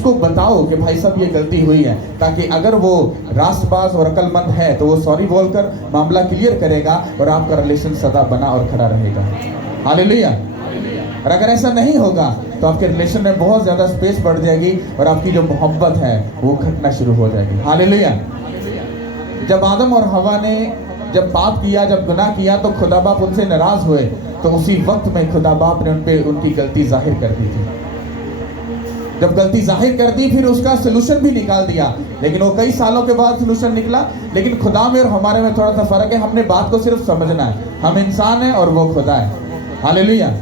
उसको बताओ कि भाई साहब ये गलती हुई है, ताकि अगर वो रास्तबाज और अक्लमंद है तो वो सॉरी बोलकर मामला क्लियर करेगा और आपका रिलेशन सदा बना और खड़ा रहेगा। हालेलुया। और अगर ऐसा नहीं होगा तो आपके रिलेशन में बहुत ज़्यादा स्पेस बढ़ जाएगी और आपकी जो मोहब्बत है वो घटना शुरू हो जाएगी। हालेलुया। जब आदम और हवा ने जब पाप किया, जब गुनाह किया, तो खुदा बाप उनसे नाराज हुए, तो उसी वक्त में खुदा बाप ने उन पे उनकी गलती जाहिर कर दी थी। जब गलती जाहिर कर दी फिर उसका सलूशन भी निकाल दिया, लेकिन वो कई सालों के बाद सलूशन निकला। लेकिन खुदा में और हमारे में थोड़ा सा फर्क है, हमने बात को सिर्फ समझना है। हम इंसान हैं और वो खुदा है। हालेलुया।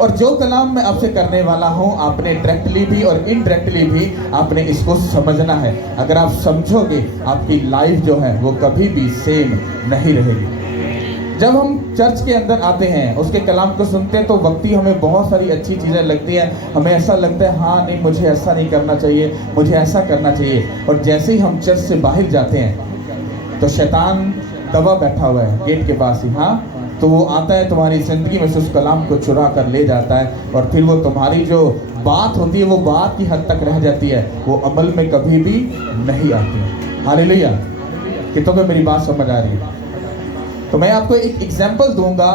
और जो कलाम मैं आपसे करने वाला हूँ, आपने डायरेक्टली भी और इनडायरेक्टली भी आपने इसको समझना है। अगर आप समझोगे आपकी लाइफ जो है वो कभी भी सेम नहीं रहेगी। जब हम चर्च के अंदर आते हैं, उसके कलाम को सुनते हैं, तो वक्ती हमें बहुत सारी अच्छी चीज़ें लगती हैं। हमें ऐसा लगता है हाँ नहीं, मुझे ऐसा नहीं करना चाहिए, मुझे ऐसा करना चाहिए। और जैसे ही हम चर्च से बाहर जाते हैं तो शैतान दबा बैठा हुआ है गेट के पास ही। हाँ, तो वो आता है तुम्हारी ज़िंदगी में से उस कलाम को चुरा कर ले जाता है, और फिर वो तुम्हारी जो बात होती है वो बात की हद तक रह जाती है, वो अमल में कभी भी नहीं आती है। हालेलुया। कितनों को मेरी बात समझ आ रही है? तो मैं आपको एक एग्जाम्पल दूंगा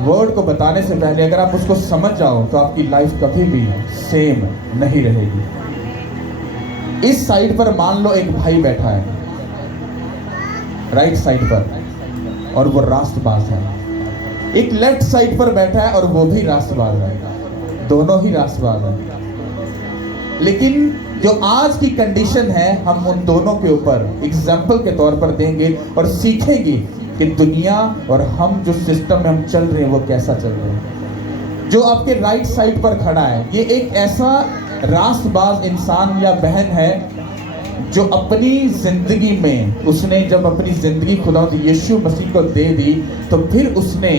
वर्ड को बताने से पहले। अगर आप उसको समझ जाओ तो आपकी लाइफ कभी भी सेम नहीं रहेगी। इस साइड पर मान लो एक भाई बैठा है, राइट साइड पर, और वो रास्तबाज है। एक लेफ्ट साइड पर बैठा है और वो भी रास्तबाज है। दोनों ही रास्तबाज हैं। लेकिन जो आज की कंडीशन है, हम उन दोनों के ऊपर एग्जाम्पल के तौर पर देंगे और सीखेंगे कि दुनिया और हम जो सिस्टम में हम चल रहे हैं वो कैसा चल रहे हैं। जो आपके राइट साइड पर खड़ा है, ये एक ऐसा रास्तबाज इंसान या बहन है जो अपनी जिंदगी में, उसने जब अपनी जिंदगी खुदा यीशु मसीह को दे दी, तो फिर उसने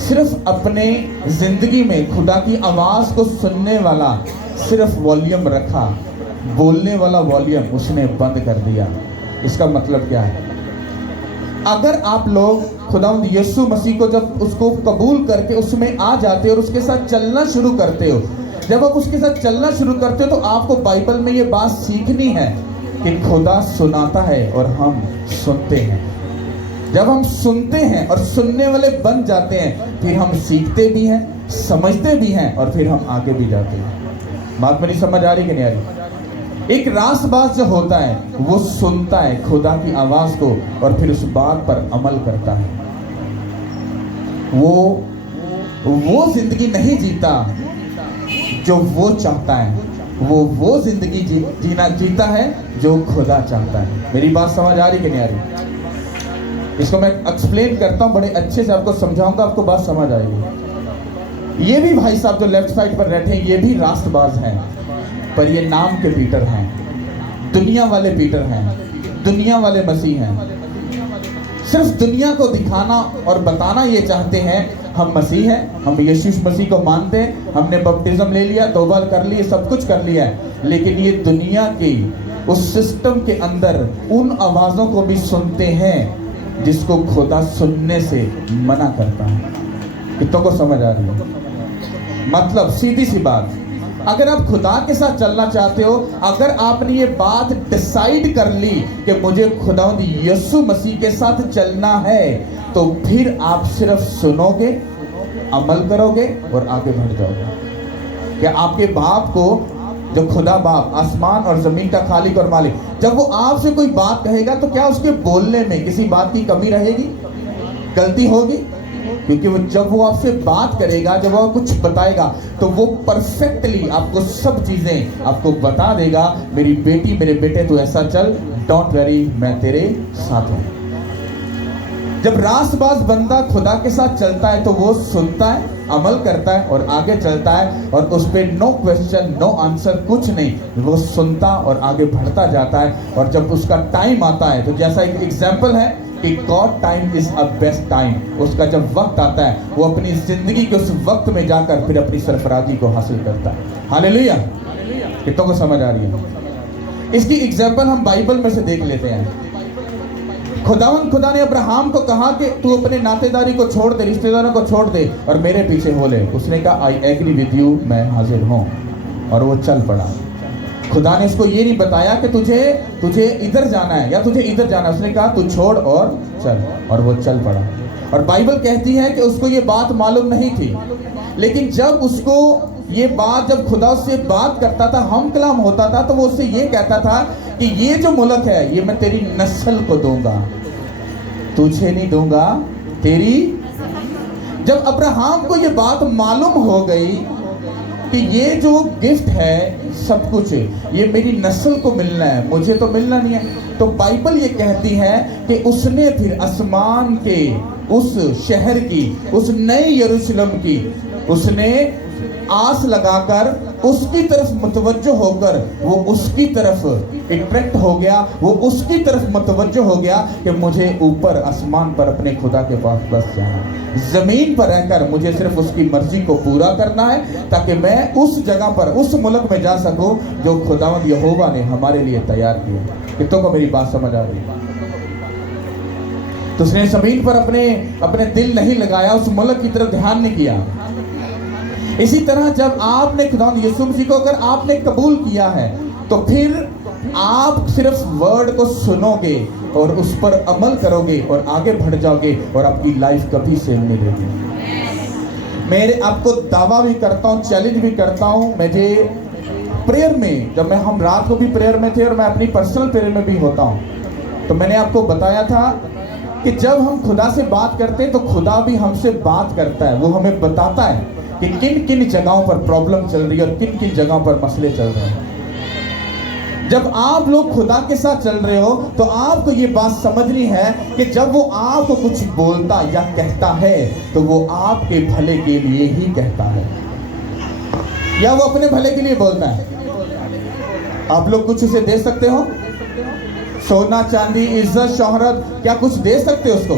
सिर्फ अपने जिंदगी में खुदा की आवाज़ को सुनने वाला सिर्फ वॉल्यूम रखा, बोलने वाला वॉल्यूम उसने बंद कर दिया। इसका मतलब क्या है? अगर आप लोग खुदावंद यीशु मसीह को जब उसको कबूल करके उसमें आ जाते हो और उसके साथ चलना शुरू करते हो, जब आप उसके साथ चलना शुरू करते हो तो आपको बाइबल में ये बात सीखनी है कि खुदा सुनाता है और हम सुनते हैं। जब हम सुनते हैं और सुनने वाले बन जाते हैं, फिर हम सीखते भी हैं, समझते भी हैं और फिर हम आगे भी जाते हैं। बात मेरी समझ आ रही कि नहीं आ रही? एक रास्तबाज जो होता है वो सुनता है खुदा की आवाज़ को और फिर उस बात पर अमल करता है। वो जिंदगी नहीं जीता जो वो चाहता है, वो जिंदगी जीता है जो खुदा चाहता है। मेरी बात समझ आ रही कि नहीं आ रही? इसको मैं एक्सप्लेन करता हूँ, बड़े अच्छे से आपको समझाऊंगा, आपको बात समझ आएगी। ये भी भाई साहब जो लेफ्ट साइड पर बैठे हैं, ये भी रास्तबाज हैं, पर ये नाम के पीटर हैं, दुनिया वाले पीटर हैं, दुनिया वाले मसीह हैं। सिर्फ दुनिया को दिखाना और बताना ये चाहते हैं हम मसीह हैं, हम यीशु मसीह को मानते हैं, हमने बपटिज्म ले लिया, तौबा कर ली, सब कुछ कर लिया है। लेकिन ये दुनिया के उस सिस्टम के अंदर उन आवाज़ों को भी सुनते हैं जिसको खुदा सुनने से मना करता है। कितनों को समझ आ रही है? मतलब सीधी सी बात, अगर आप खुदा के साथ चलना चाहते हो, अगर आपने ये बात डिसाइड कर ली कि मुझे खुदावंद यीशु मसीह के साथ चलना है, तो फिर आप सिर्फ सुनोगे, अमल करोगे और आगे बढ़ जाओगे। क्या आपके बाप को, जो खुदा बाप आसमान और जमीन का खालिक और मालिक, जब वो आपसे कोई बात कहेगा तो क्या उसके बोलने में किसी बात की कमी रहेगी, गलती होगी? क्योंकि वो जब वो आपसे बात करेगा, जब वो कुछ बताएगा, तो वो परफेक्टली आपको सब चीजें आपको बता देगा। मेरी बेटी, मेरे बेटे, तू ऐसा चल, डोंट वरी, मैं तेरे साथ हूं। जब रास्तबाज बंदा खुदा के साथ चलता है तो वो सुनता है, अमल करता है और आगे चलता है, और उस पर नो क्वेश्चन नो आंसर, कुछ नहीं, वो सुनता और आगे बढ़ता जाता है। और जब उसका टाइम आता है, तो जैसा एक एग्जाम्पल है कि God time is a best time, उसका जब वक्त आता है वो अपनी जिंदगी के उस वक्त में जाकर फिर अपनी सरफराजी को हासिल करता है। हालेलुया। कितनों को समझ आ रही है? इसकी एग्जाम्पल हम बाइबल में से देख लेते हैं। खुदा ने अब्राहम को कहा कि तू अपने नातेदारी को छोड़ दे, रिश्तेदारों को छोड़ दे और मेरे पीछे हो ले। उसने कहा आई एग्री विद यू, मैं हाजिर हूँ, और वो चल पड़ा। खुदा ने उसको ये नहीं बताया कि तुझे इधर जाना है या तुझे इधर जाना है। उसने कहा तू छोड़ और चल, और वो चल पड़ा। और बाइबल कहती है कि उसको ये बात मालूम नहीं थी, लेकिन जब उसको ये बात, जब खुदा उससे बात करता था, हम कलाम होता था, तो वो उससे ये कहता था कि ये जो मुल्क है ये मैं तेरी नस्ल को दूंगा, तुझे नहीं दूंगा, तेरी। जब अब्राहम को ये बात मालूम हो गई कि ये जो गिफ्ट है सब कुछ ये मेरी नस्ल को मिलना है, मुझे तो मिलना नहीं है, तो बाइबल ये कहती है कि उसने फिर आसमान के उस शहर की, उस नए यरूशलेम की उसने आस लगाकर उसकी तरफ मुतवज्जो होकर वो उसकी तरफ अट्रैक्ट हो गया, वो उसकी तरफ मुतवज्जो हो गया कि मुझे ऊपर आसमान पर अपने खुदा के पास बस जाना, जमीन पर रहकर मुझे सिर्फ उसकी मर्जी को पूरा करना है, ताकि मैं उस जगह पर, उस मुल्क में जा सकूं जो खुदावंद यहोवा ने हमारे लिए तैयार किया। कितनों को मेरी बात समझ आ रही है? तो उसने जमीन पर अपने दिल नहीं लगाया, उस मुल्क की तरफ ध्यान नहीं किया। इसी तरह जब आपने खुदावंद यीशु मसीह को अगर आपने कबूल किया है, तो फिर आप सिर्फ वर्ड को सुनोगे और उस पर अमल करोगे और आगे बढ़ जाओगे और आपकी लाइफ कभी से नहीं रहेगी। मेरे आपको दावा भी करता हूँ, चैलेंज भी करता हूँ। मुझे प्रेयर में, जब हम रात को भी प्रेयर में थे और मैं अपनी पर्सनल प्रेयर में भी होता हूँ, तो मैंने आपको बताया था कि जब हम खुदा से बात करते हैं तो खुदा भी हमसे बात करता है। वो हमें बताता है कि किन किन जगहों पर प्रॉब्लम चल रही है और किन किन जगहों पर मसले चल रहे हैं। जब आप लोग खुदा के साथ चल रहे हो तो आपको ये बात समझनी है कि जब वो आपको कुछ बोलता या कहता है तो वो आपके भले के लिए ही कहता है, या वो अपने भले के लिए बोलता है। आप लोग कुछ उसे दे सकते हो? सोना, चांदी, इज्जत, शोहरत, क्या कुछ दे सकते हो उसको?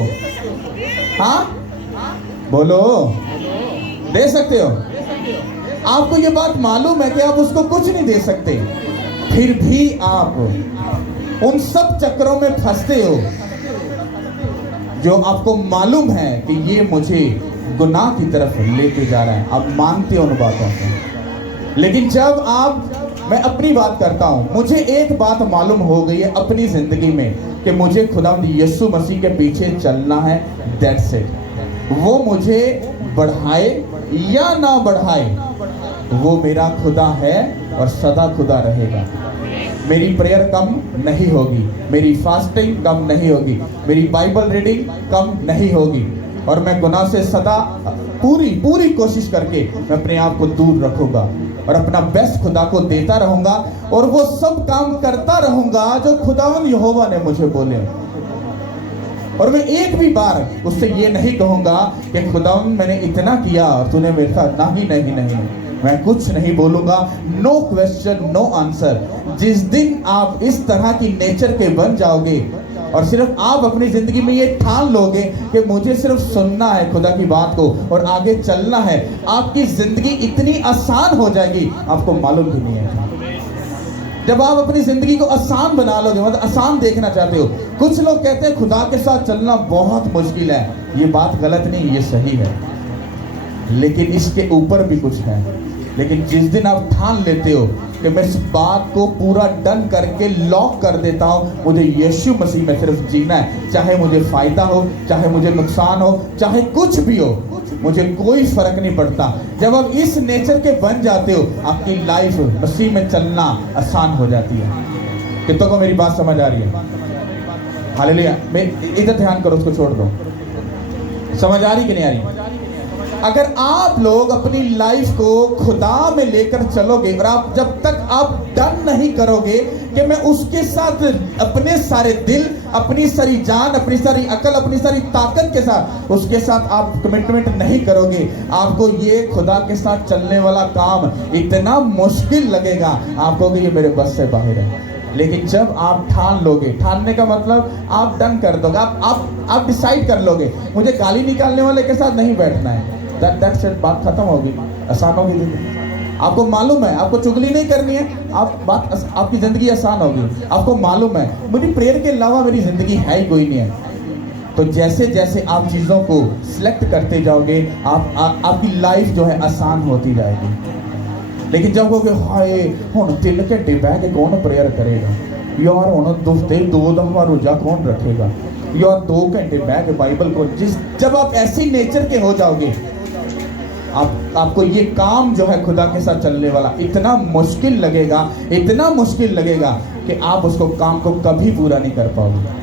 हाँ बोलो, दे सकते हो? आपको ये बात मालूम है कि आप उसको कुछ नहीं दे सकते, फिर भी आप उन सब चक्रों में फंसते हो जो आपको मालूम है कि ये मुझे गुनाह की तरफ लेके जा रहा है। आप मानते हो उन बातों को, लेकिन जब मैं अपनी बात करता हूं, मुझे एक बात मालूम हो गई है अपनी जिंदगी में कि मुझे खुदावंद यीशु मसीह के पीछे चलना है। That's it. वो मुझे बढ़ाए या ना बढ़ाए, वो मेरा खुदा है और सदा खुदा रहेगा। मेरी प्रेयर कम नहीं होगी, मेरी फास्टिंग कम नहीं होगी, मेरी बाइबल रीडिंग कम नहीं होगी, और मैं गुनाह से सदा पूरी कोशिश करके मैं अपने आप को दूर रखूंगा और अपना बेस्ट खुदा को देता रहूंगा और वो सब काम करता रहूंगा जो खुदावंद यहोवा ने मुझे बोले। और मैं एक भी बार उससे ये नहीं कहूंगा कि खुदावंद मैंने इतना किया और तूने मेरे साथ, नहीं, मैं कुछ नहीं बोलूंगा। No question no answer. जिस दिन आप इस तरह की नेचर के बन जाओगे और सिर्फ आप अपनी जिंदगी में ये ठान लोगे कि मुझे सिर्फ सुनना है खुदा की बात को और आगे चलना है, आपकी जिंदगी इतनी आसान हो जाएगी, आपको मालूम भी नहीं है। जब आप अपनी जिंदगी को आसान बना लोगे, मतलब आसान देखना चाहते हो। कुछ लोग कहते हैं खुदा के साथ चलना बहुत मुश्किल है। ये बात गलत नहीं, ये सही है, लेकिन इसके ऊपर भी कुछ है। लेकिन जिस दिन आप ठान लेते हो कि मैं इस बात को पूरा डन करके लॉक कर देता हूँ, मुझे यीशु मसीह में सिर्फ जीना है, चाहे मुझे फायदा हो, चाहे मुझे नुकसान हो, चाहे कुछ भी हो, मुझे कोई फर्क नहीं पड़ता। जब आप इस नेचर के बन जाते हो, आपकी लाइफ मसीह में चलना आसान हो जाती है। कितनों को मेरी बात समझ आ रही है? हालेलुया। मैं इधर ध्यान करो, उसको छोड़ दो। समझ आ रही कि नहीं आ रही? अगर आप लोग अपनी लाइफ को खुदा में लेकर चलोगे और आप जब तक आप डन नहीं करोगे कि मैं उसके साथ अपने सारे दिल, अपनी सारी जान, अपनी सारी अकल, अपनी सारी ताकत के साथ उसके साथ आप कमिटमेंट नहीं करोगे, आपको ये खुदा के साथ चलने वाला काम इतना मुश्किल लगेगा, आप कहोगे ये मेरे बस से बाहर है। लेकिन जब आप ठान लोगे, ठानने का मतलब आप डन कर दोगे, आप डिसाइड कर लोगे मुझे गाली निकालने वाले के साथ नहीं बैठना है, दैट्स इट, बात खत्म होगी, आसान होगी जिंदगी। आपको मालूम है आपको चुगली नहीं करनी है, आपकी जिंदगी आसान होगी। आपको मालूम है मेरी प्रेयर के अलावा मेरी जिंदगी है ही कोई नहीं है। तो जैसे जैसे आप चीज़ों को सिलेक्ट करते जाओगे, आपकी लाइफ जो है आसान होती जाएगी। लेकिन जब वो हाय हुण 3 घंटे बह के कौन प्रेयर करेगा यार, हुण दोस्ते 2 दफा रोजा कौन रखेगा यार, 2 घंटे बह के बाइबल को जब आप ऐसे नेचर के हो जाओगे, आपको ये काम जो है खुदा के साथ चलने वाला इतना मुश्किल लगेगा, इतना मुश्किल लगेगा कि आप उसको काम को कभी पूरा नहीं कर पाओगे।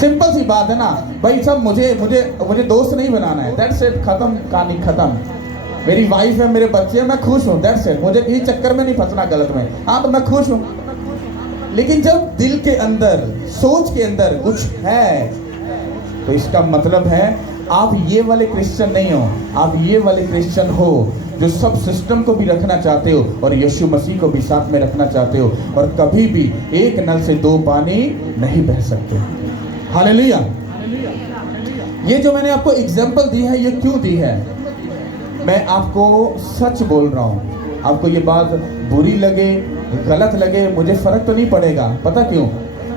सिंपल सी बात है ना भाई साहब, मुझे दोस्त नहीं बनाना है, दैट्स इट, खत्म कहानी खत्म। मेरी वाइफ है, मेरे बच्चे हैं, मैं खुश हूँ, दैट्स इट, मुझे इस चक्कर में नहीं फंसना गलत में, हाँ तो मैं खुश हूँ। लेकिन जब दिल के अंदर, सोच के अंदर कुछ है, तो इसका मतलब है आप ये वाले क्रिश्चियन नहीं हो, आप ये वाले क्रिश्चियन हो जो सब सिस्टम को भी रखना चाहते हो और यीशु मसीह को भी साथ में रखना चाहते हो, और कभी भी एक नल से 2 पानी नहीं बह सकते। हालेलुया। ये जो मैंने आपको एग्जाम्पल दी है, ये क्यों दी है? मैं आपको सच बोल रहा हूँ, आपको ये बात बुरी लगे, गलत लगे, मुझे फर्क तो नहीं पड़ेगा। पता क्यों?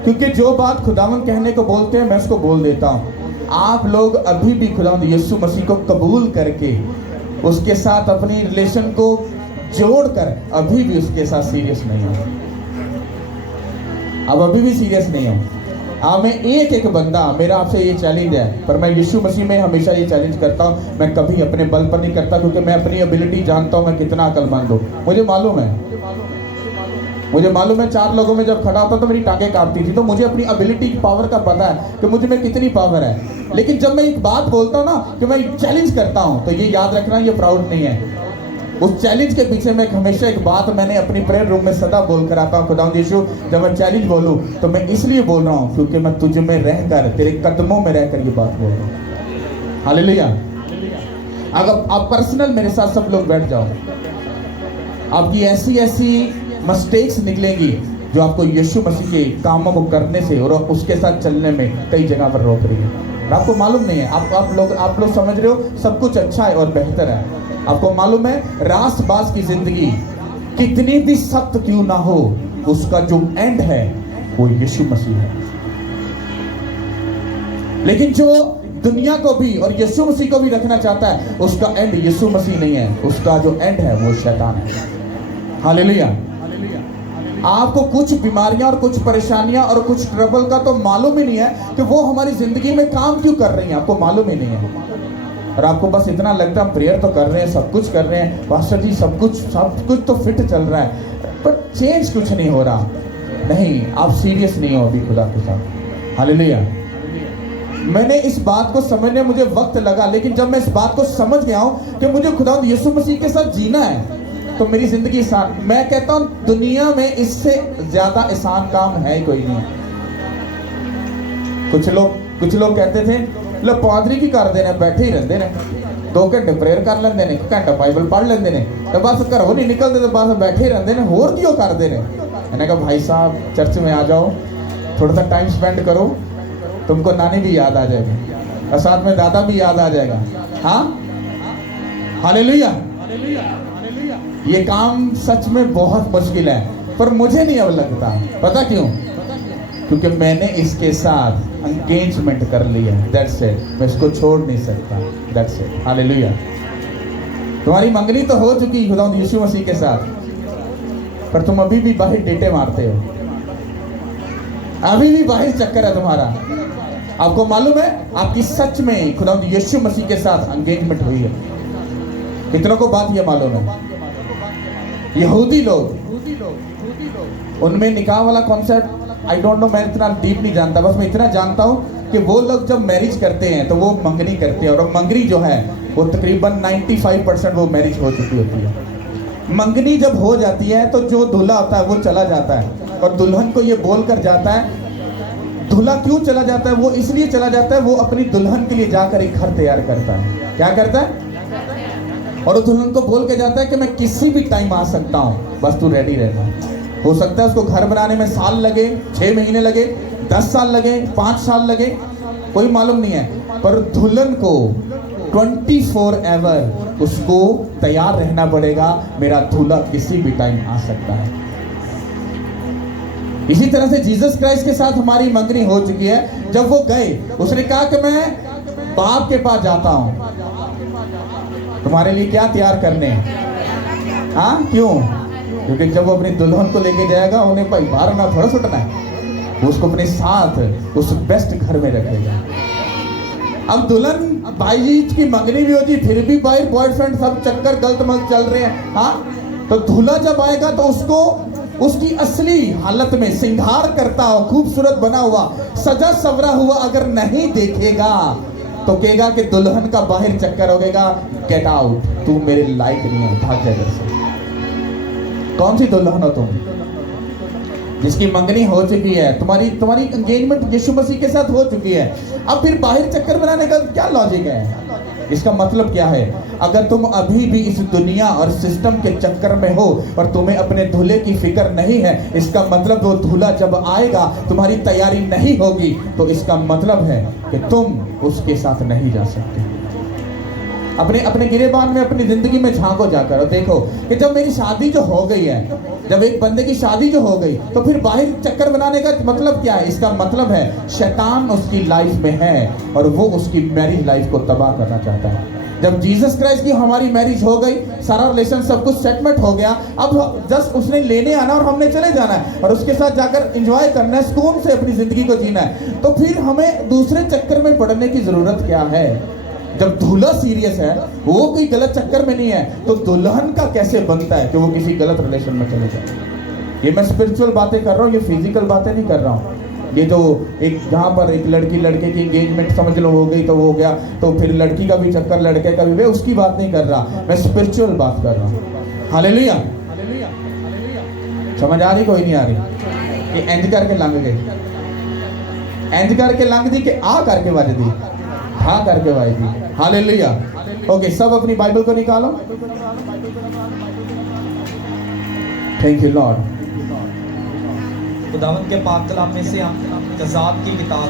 क्योंकि जो बात खुदावंद कहने को बोलते हैं मैं उसको बोल देता हूँ। आप लोग अभी भी खुदावंद यीशु मसीह को कबूल करके उसके साथ अपनी रिलेशन को जोड़कर अभी भी उसके साथ सीरियस नहीं हो, अब अभी भी सीरियस नहीं हो। मैं एक बंदा, मेरा आपसे ये चैलेंज है, पर मैं यीशु मसीह में हमेशा ये चैलेंज करता हूँ, मैं कभी अपने बल पर नहीं करता, क्योंकि मैं अपनी एबिलिटी जानता हूँ मैं कितना अक्लमंद हूँ। मुझे मालूम है 4 लोगों में जब खड़ा होता तो मेरी टांगें कांपती थी, तो मुझे अपनी एबिलिटी की पावर का पता है कि मुझे में कितनी पावर है। लेकिन जब मैं एक बात बोलता हूँ ना कि मैं चैलेंज करता हूँ, तो ये याद रखना ये प्राउड नहीं है। उस चैलेंज के पीछे मैं हमेशा एक बात मैंने अपनी प्रेयर रूम में सदा बोल कर आता हूँ, खुदावंद यीशु जब मैं चैलेंज बोलूँ तो मैं इसलिए बोल रहा हूँ क्योंकि मैं तुझ में रहकर, तेरे कदमों में रहकर ये बात बोल रहा हूँ। हालेलुया। अगर आप पर्सनल मेरे साथ सब लोग बैठ जाओ, आपकी ऐसी मिस्टेक्स निकलेंगी जो आपको यीशु मसीह के कामों को करने से और उसके साथ चलने में कई जगह पर रोक रही है। आपको मालूम नहीं है, आप लोग समझ रहे हो सब कुछ अच्छा है और बेहतर है। आपको मालूम है रास-बास की जिंदगी कितनी भी सख्त क्यों ना हो, उसका जो एंड है वो यीशु मसीह है। लेकिन जो दुनिया को भी और यीशु मसीह को भी रखना चाहता है, उसका एंड यीशु मसीह नहीं है, उसका जो एंड है वो शैतान है। हालेलुया। आपको कुछ बीमारियां और कुछ परेशानियां और कुछ ट्रबल का तो मालूम ही नहीं है कि वो हमारी जिंदगी में काम क्यों कर रही हैं, आपको मालूम ही नहीं है। और आपको बस इतना लगता है प्रेयर तो कर रहे हैं, सब कुछ कर रहे हैं, पास्टर जी सब कुछ तो फिट चल रहा है, पर चेंज कुछ नहीं हो रहा। नहीं, आप सीरियस नहीं हो अभी खुदा के साथ। हालेलुया। मैंने इस बात को समझने मुझे वक्त लगा, लेकिन जब मैं इस बात को समझ गया हूं कि मुझे खुदावंद यीशु मसीह के साथ जीना है, तो मेरी जिंदगी आसान। मैं कहता हूं दुनिया में इससे ज्यादा आसान काम है कोई नहीं। कुछ लोग कहते थे लो पादरी की कर देने, बैठे ही रहते ने, 2 घंटे प्रेयर कर लेंगे ने, 1 घंटा बाइबल पढ़ लेंगे ने, तो बस घरों नहीं निकलते, तो बस बैठे रहते ने, होर क्यों करते ने। मैंने कहा भाई साहब चर्च में आ जाओ, थोड़ा सा टाइम स्पेंड करो, तुमको नानी भी याद आ जाएगी और साथ में दादा भी याद आ जाएगा। हाँ, हालेलुया। ये काम सच में बहुत मुश्किल है, पर मुझे नहीं अब लगता। पता क्यों? क्योंकि मैंने इसके साथ एंगेजमेंट कर लिया, दैट्स इट। मैं इसको छोड़ नहीं सकता, दैट्स इट। हालेलुया। तुम्हारी मंगनी तो हो चुकी खुदावंद यीशु मसीह के साथ, पर तुम अभी भी बाहर डेटे मारते हो, अभी भी बाहर चक्कर है तुम्हारा। आपको मालूम है आपकी सच में खुदावंद यीशु मसीह के साथ एंगेजमेंट हुई है। कितनों को बात ये मालूम है? यहूदी लोग, उनमें निकाह वाला कॉन्सेप्ट आई डोंट नो, मैं इतना डीप नहीं जानता, बस मैं इतना जानता हूँ कि वो लोग जब मैरिज करते हैं तो वो मंगनी करते हैं, और मंगनी जो है वो तकरीबन 95% वो मैरिज हो चुकी होती है। मंगनी जब हो जाती है तो जो दूल्हा होता है वो चला जाता है, और दुल्हन को ये बोल कर जाता है। दूल्हा क्यों चला जाता है? वो इसलिए चला जाता है, वो अपनी दुल्हन के लिए जाकर एक घर तैयार करता है। क्या करता है? और दुल्हन को बोल के जाता है कि मैं किसी भी टाइम आ सकता हूँ, बस तू रेडी रहना। हो सकता है उसको घर बनाने में साल लगे, 6 महीने लगे, 10 साल लगे, 5 साल लगे, कोई मालूम नहीं है, पर दुल्हन को 24 आवर उसको तैयार रहना पड़ेगा, मेरा दूल्हा किसी भी टाइम आ सकता है। इसी तरह से जीसस क्राइस्ट के साथ हमारी मंगनी हो चुकी है। जब वो गए, उसने कहा कि मैं बाप के पास जाता हूं, तुम्हारे लिए क्या तैयार करने हैं? हाँ क्यों? क्योंकि जब वो अपनी दुल्हन को लेके जाएगा उन्हें भाई बाहर ना थोड़ा सुटना है, वो उसको अपने साथ उस बेस्ट घर में रखेगा। अब दुल्हन भाई जी की मंगनी भी होती, फिर भी भाई बॉयफ्रेंड सब चक्कर गलत मलत चल रहे हैं। हाँ, तो दूल्हा जब आएगा तो उसको उसकी असली हालत में श्रृंगार करता हुआ, खूबसूरत बना हुआ, सजा सवरा हुआ अगर नहीं देखेगा तो कहेगा कि दुल्हन का बाहर चक्कर हो गएगा, गेट आउट, तू मेरे लायक नहीं है, भाग जा घर से। कौन सी दुल्हन हो तुम? जिसकी मंगनी हो चुकी है, तुम्हारी एंगेजमेंट यीशु मसीह के साथ हो चुकी है, अब फिर बाहर चक्कर बनाने का क्या लॉजिक है? इसका मतलब क्या है? अगर तुम अभी भी इस दुनिया और सिस्टम के चक्कर में हो और तुम्हें अपने दूल्हे की फिक्र नहीं है, इसका मतलब वो दूल्हा जब आएगा तुम्हारी तैयारी नहीं होगी, तो इसका मतलब है कि तुम उसके साथ नहीं जा सकते। अपने गिरेबान में अपनी जिंदगी में झांको जाकर और देखो कि जब मेरी शादी जो हो गई है, जब एक बंदे की शादी जो हो गई, तो फिर बाहर चक्कर बनाने का मतलब क्या है? इसका मतलब है शैतान उसकी लाइफ में है और वो उसकी मैरिज लाइफ को तबाह करना चाहता है। जब जीसस क्राइस्ट की हमारी मैरिज हो गई, सारा रिलेशन सब कुछ सेटलमेंट हो गया, अब जस्ट उसने लेने आना और हमने चले जाना है और उसके साथ जाकर एंजॉय करना है, सुकून से अपनी जिंदगी को जीना है, तो फिर हमें दूसरे चक्कर में पड़ने की जरूरत क्या है? जब दूल्हा सीरियस है, वो कोई गलत चक्कर में नहीं है, तो दुल्हन का कैसे बनता है कि वो किसी गलत रिलेशन में चले जाए? ये मैं स्पिरिचुअल बातें कर रहा हूँ, ये फिजिकल बातें नहीं कर रहा हूँ। ये जो एक जहाँ पर एक लड़की लड़के की एंगेजमेंट समझ लो हो गई तो वो हो गया, तो फिर लड़की का भी चक्कर लड़के का भी, वे उसकी बात नहीं कर रहा, मैं स्पिरिचुअल बात कर रहा हूँ। हालेलुया। समझ आ रही? कोई नहीं आ रही? कि एंज करके लंघ गई, एंज करके लंघ दी कि आ करके बज दी, हाँ करके बज दी। हालेलुया। ओके, सब अपनी बाइबल को निकालो। Thank you Lord. खुदावंद के पाक कलाम में से हम तज़ाद की किताब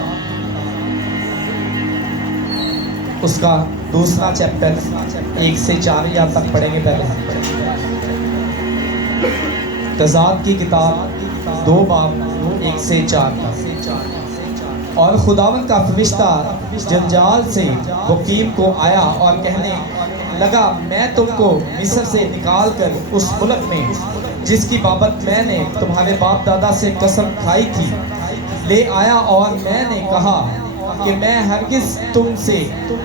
उसका दूसरा चैप्टर 1 से 4 या तक पढ़ेंगे। पहले तज़ाद की किताब 2 बाब 1 से 4 तक। और खुदावंद का फरिश्ता जंजाल से वकीम को आया और कहने लगा, मैं तुमको मिस्र से निकाल कर उस मुल्क में जिसकी बाबत मैंने तुम्हारे बाप दादा से कसम खाई थी ले आया, और मैंने कहा कि मैं हरगिज तुमसे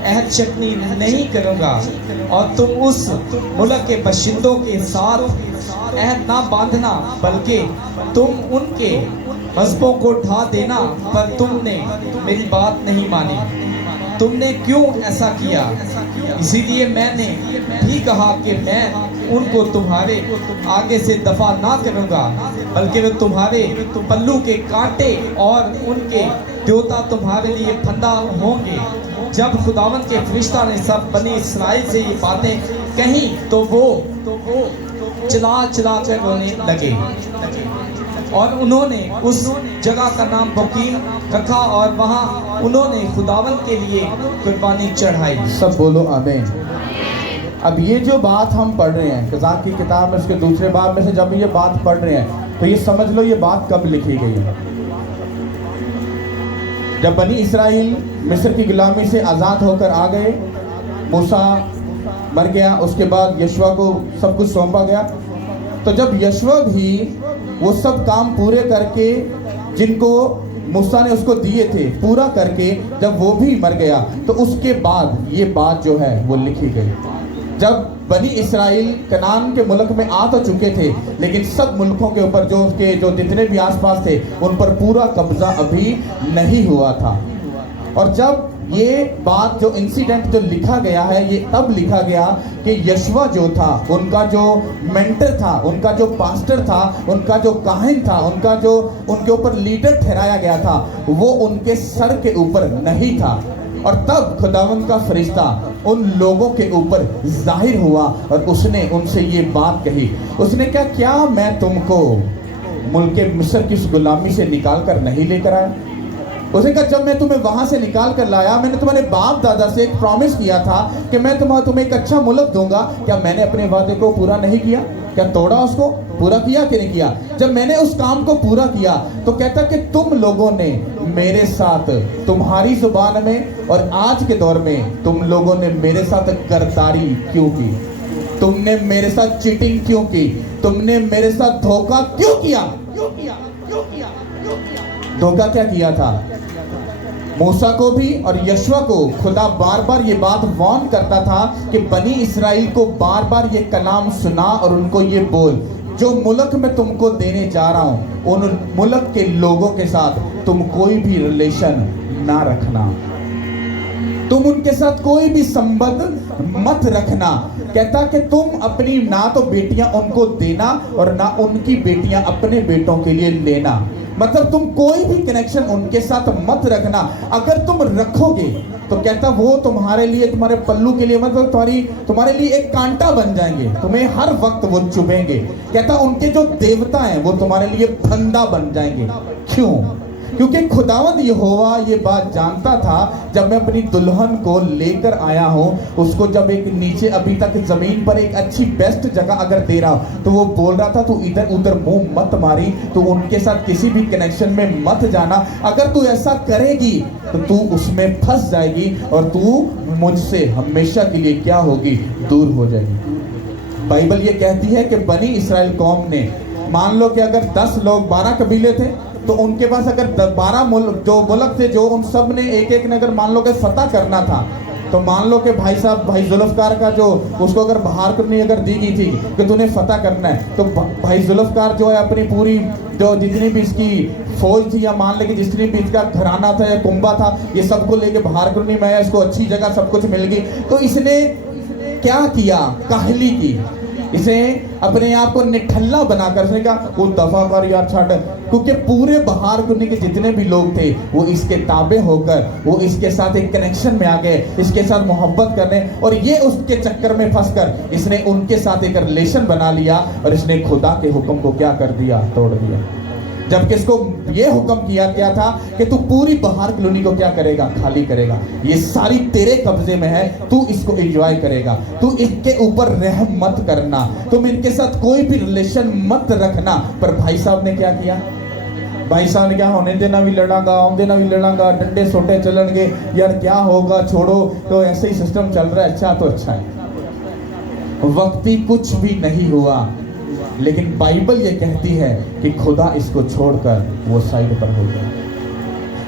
अहद शक्नी नहीं करूँगा और तुम उस मुल्क के बशिंदों के साथ अहद ना बांधना, बल्कि तुम उनके मज़हबों को ढा देना, पर तुमने मेरी बात नहीं मानी। तुमने क्यों ऐसा किया? इसीलिए मैंने भी कहा कि मैं उनको तुम्हारे आगे से दफा ना करूँगा, बल्कि वे तुम्हारे पल्लू के कांटे और उनके द्योता तुम्हारे लिए फंदा होंगे। जब खुदावंद के फरिश्ता ने सब बनी इस्राएल से ये बातें कही तो वो चिल्ला चिल्ला कर रोने लगे, और उन्होंने उस जगह का नाम बकीम रखा और वहाँ उन्होंने खुदावंद के लिए कुर्बानी चढ़ाई। सब बोलो आमीन। अब ये जो बात हम पढ़ रहे हैं तज़ाद की किताब में, उसके दूसरे बाब में से जब ये बात पढ़ रहे हैं, तो ये समझ लो ये बात कब लिखी गई है। जब बनी इसराइल मिस्र की गुलामी से आज़ाद होकर आ गए, मूसा मर गया, उसके बाद यशवा को सब कुछ सौंपा गया, तो जब यशवा भी वो सब काम पूरे करके जिनको मूसा ने उसको दिए थे पूरा करके जब वो भी मर गया, तो उसके बाद ये बात जो है वो लिखी गई। जब बनी इसराइल कनान के मुल्क में आ तो चुके थे, लेकिन सब मुल्कों के ऊपर जो उसके जो जितने भी आसपास थे उन पर पूरा कब्जा अभी नहीं हुआ था। और जब ये बात जो इंसिडेंट जो लिखा गया है, ये तब लिखा गया कि यशवा जो था, उनका जो मेंटर था, उनका जो पास्टर था, उनका जो काहिन था, उनका जो उनके ऊपर लीडर ठहराया गया था, वो उनके सर के ऊपर नहीं था। और तब खुदावंद का फरिश्ता उन लोगों के ऊपर जाहिर हुआ और उसने उनसे ये बात कही। उसने क्या मैं तुमको मुल्क मिस्र की उस गुलामी से निकाल कर नहीं लेकर आया? उसने कहा, जब मैं तुम्हें वहां से निकाल कर लाया, मैंने तुम्हारे बाप दादा से एक प्रॉमिस किया था कि मैं तुम्हें एक अच्छा मुल्क दूंगा। क्या मैंने अपने वादे को पूरा नहीं किया? क्या तोड़ा उसको? पूरा किया कि नहीं किया? जब मैंने उस काम को पूरा किया तो कहता कि तुम लोगों ने मेरे साथ, तुम्हारी जुबान में और आज के दौर में तुम लोगों ने मेरे साथ गद्दारी क्यों की? तुमने मेरे साथ चीटिंग क्यों की, तुमने मेरे साथ धोखा क्यों किया। धोखा क्या किया था? मूसा को भी और यशवा को खुदा बार बार ये बात वार्न करता था कि बनी इस्राएल को बार बार ये कलाम सुना और उनको ये बोल, जो मुल्क मैं तुमको देने जा रहा हूं उन मुल्क के लोगों के साथ तुम कोई भी रिलेशन ना रखना, तुम उनके साथ कोई भी संबंध मत रखना। कहता कि तुम अपनी ना तो बेटियां उनको देना और ना उनकी बेटियां अपने बेटों के लिए लेना, मतलब तुम कोई भी कनेक्शन उनके साथ मत रखना। अगर तुम रखोगे तो कहता वो तुम्हारे लिए, तुम्हारे पल्लू के लिए, मतलब तुम्हारे लिए एक कांटा बन जाएंगे, तुम्हें हर वक्त वो चुभेंगे। कहता उनके जो देवता हैं वो तुम्हारे लिए फंदा बन जाएंगे। क्यों? क्योंकि खुदावंद यहोवा ये बात जानता था, जब मैं अपनी दुल्हन को लेकर आया हूं, उसको जब एक नीचे अभी तक जमीन पर एक अच्छी बेस्ट जगह अगर दे रहा हूं, तो वो बोल रहा था तू इधर उधर मुंह मत मारी, तू उनके साथ किसी भी कनेक्शन में मत जाना। अगर तू ऐसा करेगी तो तू उसमें फंस जाएगी और तू मुझसे हमेशा के लिए क्या होगी, दूर हो जाएगी। बाइबल ये कहती है कि बनी इस्राएल कौम ने, मान लो कि अगर 10 लोग 12 कबीले थे, तो उनके पास अगर 12 जो मुल्क थे, जो उन सब ने एक एक ने अगर मान लो कि फतह करना था, तो मान लो कि भाई साहब भाई जुल्फकार का जो उसको अगर बाहर करनी अगर दी गई थी कि तूने फतह करना है, तो भाई जुल्फकार जो है अपनी पूरी जो जितनी भी इसकी फौज थी या मान ले कि जितनी भी इसका घराना था या कुंबा था, ये सबको लेके बाहर करनी में इसको अच्छी जगह सब कुछ मिल गई। तो इसने क्या किया? काहली की, इसे अपने आप को निठल्ला बनाकर उसने कहा वो दफा कर यार छड़, क्योंकि पूरे बाहर करने के जितने भी लोग थे वो इसके ताबे होकर वो इसके साथ एक कनेक्शन में आ गए, इसके साथ मोहब्बत करने, और ये उसके चक्कर में फंसकर इसने उनके साथ एक रिलेशन बना लिया और इसने खुदा के हुक्म को क्या कर दिया, तोड़ दिया। जबकि इसको ये हुक्म किया गया था कि तू पूरी बाहर कॉलोनी को क्या करेगा, खाली करेगा, ये सारी तेरे कब्जे में है, तू इसको एंजॉय करेगा, तू इनके ऊपर रहम मत करना, तुम इनके साथ कोई भी रिलेशन मत रखना। पर भाई साहब ने क्या किया? भाई साहब ने क्या, होने देना भी लड़ांगा, आउंदे ना भी लड़ांगा, डंडे सोटे चलेंगे, यार क्या होगा, छोड़ो, तो ऐसे ही सिस्टम चल रहा है, अच्छा तो अच्छा है। वक्ती कुछ भी नहीं हुआ, लेकिन बाइबल ये कहती है कि खुदा इसको छोड़कर वो साइड पर हो गया।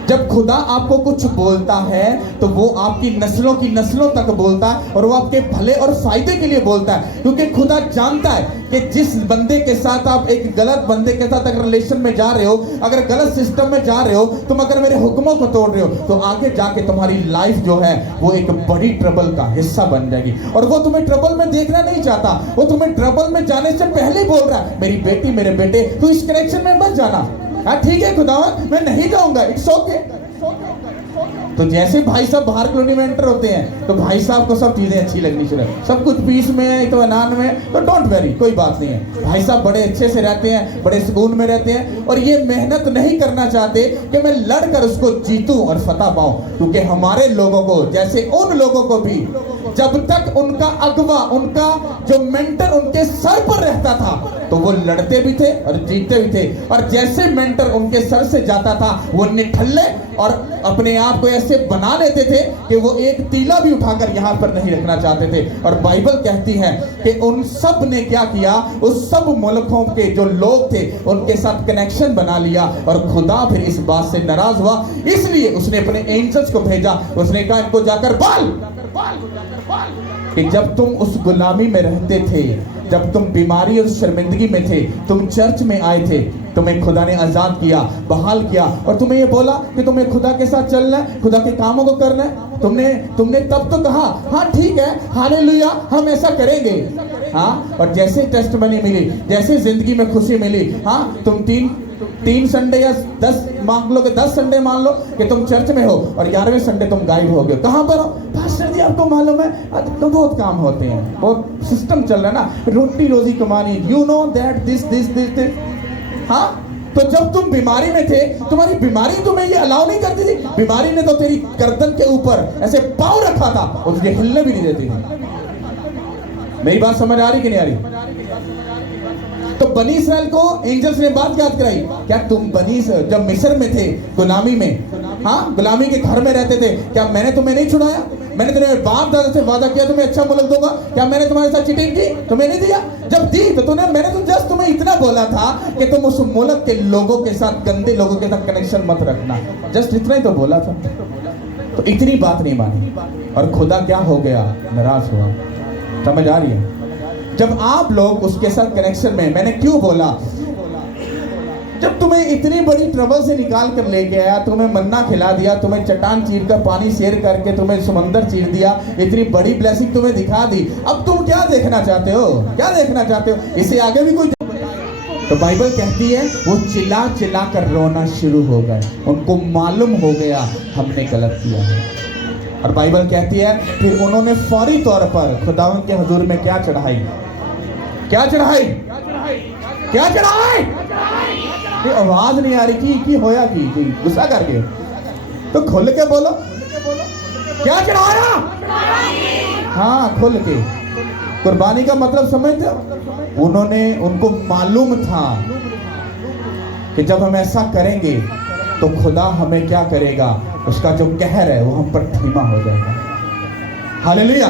जब खुदा आपको कुछ बोलता है तो वो आपकी नस्लों की नस्लों तक बोलता है और वो आपके भले और फायदे के लिए बोलता है, क्योंकि खुदा जानता है कि जिस बंदे के साथ आप एक गलत बंदे के साथ अगर रिलेशन में जा रहे हो, अगर गलत सिस्टम में जा रहे हो, तुम अगर मेरे हुक्मों को तोड़ रहे हो, तो आगे जाके तुम्हारी लाइफ जो है वो एक बड़ी ट्रबल का हिस्सा बन जाएगी। और वो तुम्हें ट्रबल में देखना नहीं चाहता, वो तुम्हें ट्रबल में जाने से पहले बोल रहा है, मेरी बेटी मेरे बेटे तू इस कनेक्शन में मत जाना। हाँ ठीक है खुदावन, मैं नहीं जाऊंगा, इट्स ओके। तो जैसे भाई साहब बाहर कॉलोनी में एंटर होते हैं तो भाई साहब को सब चीजें अच्छी लगनी चाहिए, सब कुछ पीस में है, इत्मीनान में, तो डोंट वेरी, कोई बात नहीं है। भाई साहब बड़े अच्छे से रहते हैं, बड़े सुकून में रहते हैं, और ये मेहनत नहीं करना चाहते कि मैं लड़कर उसको जीतूं और फतह पाऊं, क्योंकि हमारे लोगों को, जैसे उन लोगों को भी, जब तक उनका अगवा, उनका जो मेंटर उनके सर पर रहता था तो वो लड़ते भी थे और जीतते भी थे, और जैसे मेंटर उनके सर से जाता था वो निठल्ले और अपने आप को ऐसे बना लेते थे कि वो एक तीला भी उठाकर यहाँ पर नहीं रखना चाहते थे। और बाइबल कहती है कि उन सब ने क्या किया, उस सब मुल्कों के जो लोग थे उनके साथ कनेक्शन बना लिया, और खुदा फिर इस बात से नाराज हुआ, इसलिए उसने अपने एंजल्स को भेजा, उसने कहा इनको जाकर बाल कि जब तुम उस गुलामी में रहते थे, जब तुम बीमारी और शर्मिंदगी में थे, तुम चर्च में आए थे, तुम्हें खुदा ने आजाद किया, बहाल किया, और तुम्हें ये बोला कि तुम्हें खुदा के साथ चलना है, खुदा के कामों को करना है। तुमने तब तो कहा हाँ ठीक है, हालेलुया, हम ऐसा करेंगे। हाँ, और जैसे टेस्टमनी मिली, जैसे जिंदगी में खुशी मिली, हाँ तुम तीन संडे या 10 मान लो कि 10 संडे मान लो कि तुम चर्च में हो और 11वें संडे तुम गायब हो गए। कहां पर हो? पास्टर जी आपको मालूम है तो बहुत काम होते हैं, बहुत सिस्टम चल रहा है ना, रोटी रोजी कमानी, यू नो दैट दिस। हाँ, तो जब तुम बीमारी में थे, तुम्हारी बीमारी तुम्हें ये अलाउ नहीं करती थी, बीमारी ने तो तेरी गर्दन के ऊपर ऐसे पाँव रखा था और तुझे हिलने भी नहीं देती थी। मेरी बात समझ आ रही कि नहीं आ रही? तो बनी इस्राएल को एंजल्स ने बात याद कराई, क्या तुम जब मिस्र में थे गुलामी में, हाँ गुलामी के घर में रहते थे, क्या मैंने तुम्हें नहीं छुड़ाया? मैंने तेरे बाप दादा से वादा किया तुम्हें अच्छा मुल्क दूंगा, क्या मैंने तुम्हारे साथ चीटिंग की? तुम्हें नहीं दिया? जब दी तो मैंने तो जस्ट तुम्हें इतना बोला था कि तुम उस मुल्क के लोगों के साथ, गंदे लोगों के साथ कनेक्शन मत रखना, जस्ट इतना ही तो बोला था। तो इतनी बात नहीं मानी और खुदा क्या हो गया? नाराज हुआ। समझ आ रही है? जब आप लोग उसके साथ कनेक्शन में, मैंने क्यों बोला, जब तुम्हें इतनी बड़ी ट्रबल से निकाल कर लेके आया, तुम्हें मन्ना खिला दिया, तुम्हें चट्टान चीर कर पानी शेयर करके तुम्हें समंदर चीर दिया, इतनी बड़ी ब्लेसिंग तुम्हें दिखा दी, अब तुम क्या देखना चाहते हो? क्या देखना चाहते हो? इससे आगे भी कोई, तो बाइबल कहती है वो चिल्ला चिल्ला कर रोना शुरू हो गए, उनको मालूम हो गया हमने गलत किया है। और बाइबल कहती है फिर उन्होंने फौरी तौर पर खुदावंद के हुजूर में क्या चढ़ाई? क्या चढ़ाई? क्या चढ़ाई? ये आवाज नहीं आ रही कि होया कि गुस्सा करके, तो खुल के बोलो, क्या चढ़ाया? हाँ, खुल के। कुर्बानी का मतलब समझते हो? उनको मालूम था कि जब हम ऐसा करेंगे तो खुदा हमें क्या करेगा, उसका जो कहर है वो हम पर धीमा हो जाएगा। हालेलुया।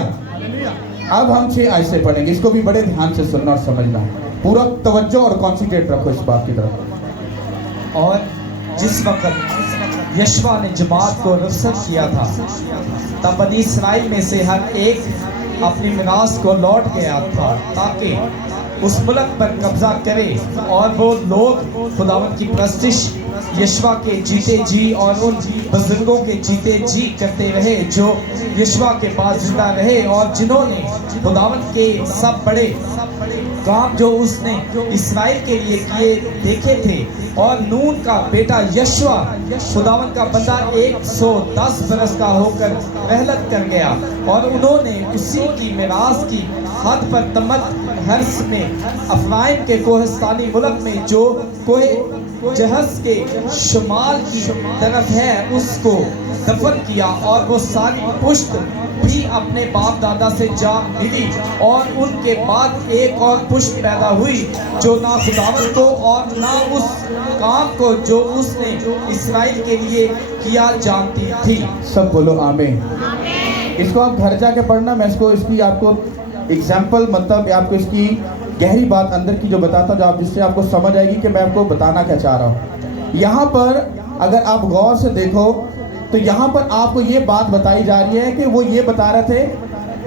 अब हम 6 आयतें पढ़ेंगे, इसको भी बड़े ध्यान से सुनना और समझना, पूरा तवज्जो और कॉन्सेंट्रेट रखो इस बात की तरफ। और जिस वक्त यशवा ने जमात को रुखसत किया था, तब बनी इस्राएल में से हर एक अपनी मिरास को लौट गया था, ताकि उस मुल्क पर कब्जा करे। और वो लोग खुदावंद की प्रस्तिश यशवा के जीते जी और उन बुजुर्गों के जीते जी करते रहे जो यशवा के पास जिंदा रहे, और जिन्होंने खुदावंद के सब बड़े काम जो उसने इस्राएल के लिए किए देखे थे। और नून का बेटा यशवा खुदावंद का बंदा 110 बरस का होकर रहलत कर गया, और उन्होंने उसी की मिरास की हद पर तमत हर्स में अफराइम के कोहस्तानी मुल्क में जो कोहे जहस के शुमाल की तरफ है उसको दफन किया। और वो सारी पुश्त भी अपने बाप दादा से जा मिली, और उनके बाद एक और पुश्त पैदा हुई जो ना खुदावंद को और ना उस काम को जो उसने इस्राएल के लिए किया जानती थी। सब बोलो आमीन। इसको आप घर जाके पढ़ना, मैं इसको इसकी आपको एग्जाम्पल, मतलब आपको इसकी गहरी बात अंदर की जो बताता हूँ, जिससे आपको समझ आएगी कि मैं आपको बताना क्या चाह रहा हूँ। यहाँ पर अगर आप गौर से देखो तो यहाँ पर आपको ये बात बताई जा रही है कि वो ये बता रहे थे,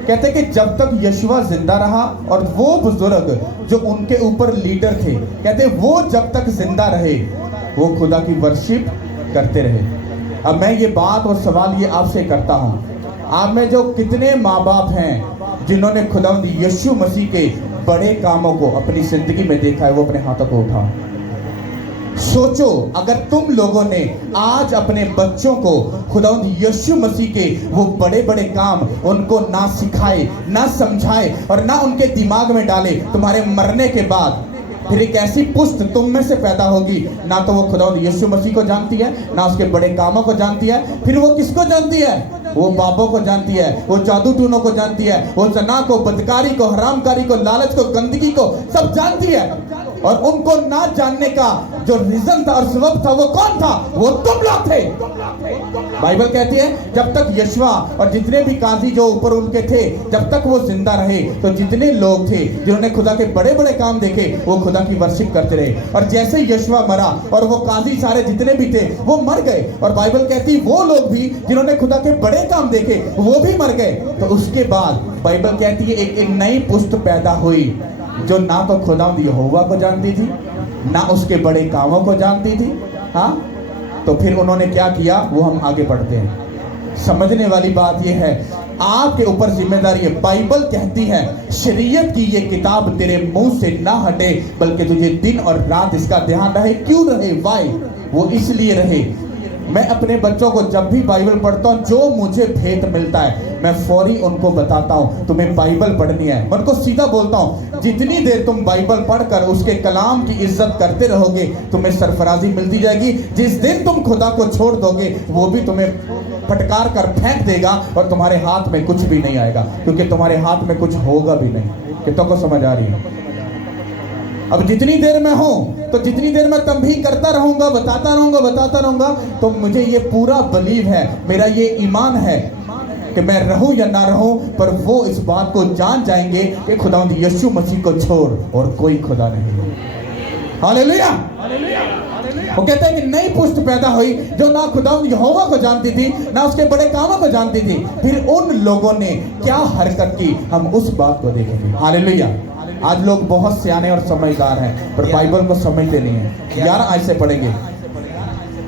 कहते कि जब तक यशवा जिंदा रहा और वो बुजुर्ग जो उनके ऊपर लीडर थे, कहते वो जब तक जिंदा रहे वो खुदा की वर्शिप करते रहे। अब मैं ये बात और सवाल ये आपसे करता हूँ, आप में जो कितने माँ बाप हैं जिन्होंने खुदावंद यीशु मसीह के बड़े कामों को अपनी जिंदगी में देखा है? वो अपने हाथों को उठाओ। सोचो, अगर तुम लोगों ने आज अपने बच्चों को खुदावंद यीशु मसीह के वो बड़े बड़े काम उनको ना सिखाए, ना समझाए और ना उनके दिमाग में डाले, तुम्हारे मरने के बाद फिर एक ऐसी पुश्त तुम में से पैदा होगी, ना तो वो खुदावंद यीशु मसीह को जानती है, ना उसके बड़े कामों को जानती है। फिर वो किसको जानती है? वो बाबों को जानती है, वो जादू टूनों को जानती है, वो जना को, बदकारी को, हरामकारी को, लालच को, गंदगी को सब जानती है। और उनको ना जानने का जो रीजन था और सबब था वो कौन था? वो तुम लोग थे। बाइबल कहती है जब तक यशवा और जितने भी काजी जो ऊपर उनके थे, जब तक वो जिंदा रहे तो जितने लोग थे जिन्होंने खुदा के बड़े बड़े काम देखे वो खुदा की वर्शिप करते रहे। और जैसे यशवा मरा और वो काजी सारे जितने भी थे वो मर गए, और बाइबल कहती वो लोग भी जिन्होंने खुदा के बड़े काम देखे वो भी मर गए। तो उसके बाद बाइबल कहती है एक नई पुश्त पैदा हुई जो ना तो खुदावंद यहोवा को जानती थी, ना उसके बड़े कामों को जानती थी। हाँ, तो फिर उन्होंने क्या किया वो हम आगे पढ़ते हैं। समझने वाली बात यह है, आपके ऊपर जिम्मेदारी है। बाइबल कहती है शरीयत की ये किताब तेरे मुंह से ना हटे, बल्कि तुझे दिन और रात इसका ध्यान रहे। क्यों रहे? वाई? वो इसलिए रहे, मैं अपने बच्चों को जब भी बाइबल पढ़ता हूँ जो मुझे भेंट मिलता है मैं फौरी उनको बताता हूँ तुम्हें बाइबल पढ़नी है। मैं उनको सीधा बोलता हूँ जितनी देर तुम बाइबल पढ़कर उसके कलाम की इज्जत करते रहोगे तुम्हें सरफराजी मिलती जाएगी। जिस दिन तुम खुदा को छोड़ दोगे वो भी तुम्हें फटकार कर फेंक देगा और तुम्हारे हाथ में कुछ भी नहीं आएगा, क्योंकि तुम्हारे हाथ में कुछ होगा भी नहीं। कितनों को समझ आ रही है? अब जितनी देर मैं हूं तो जितनी देर मैं तंबीह करता रहूंगा, बताता रहूंगा, तो मुझे ये पूरा बिलीव है, मेरा ये ईमान है कि मैं रहूं या ना रहूं, पर वो इस बात को जान जाएंगे कि खुदावंद यीशु मसीह को छोड़ और कोई खुदा नहीं है। हालेलुया। वो कहते हैं कि नई पुष्ट पैदा हुई जो ना खुदावंद यहोवा को जानती थी, ना उसके बड़े कामों को जानती थी। फिर उन लोगों ने क्या हरकत की, हम उस बात को देखेंगे। हालेलुया। आज लोग बहुत सियाने और समझदार हैं, पर बाइबल को समझते नहीं है। 11 आयत से पढ़ेंगे।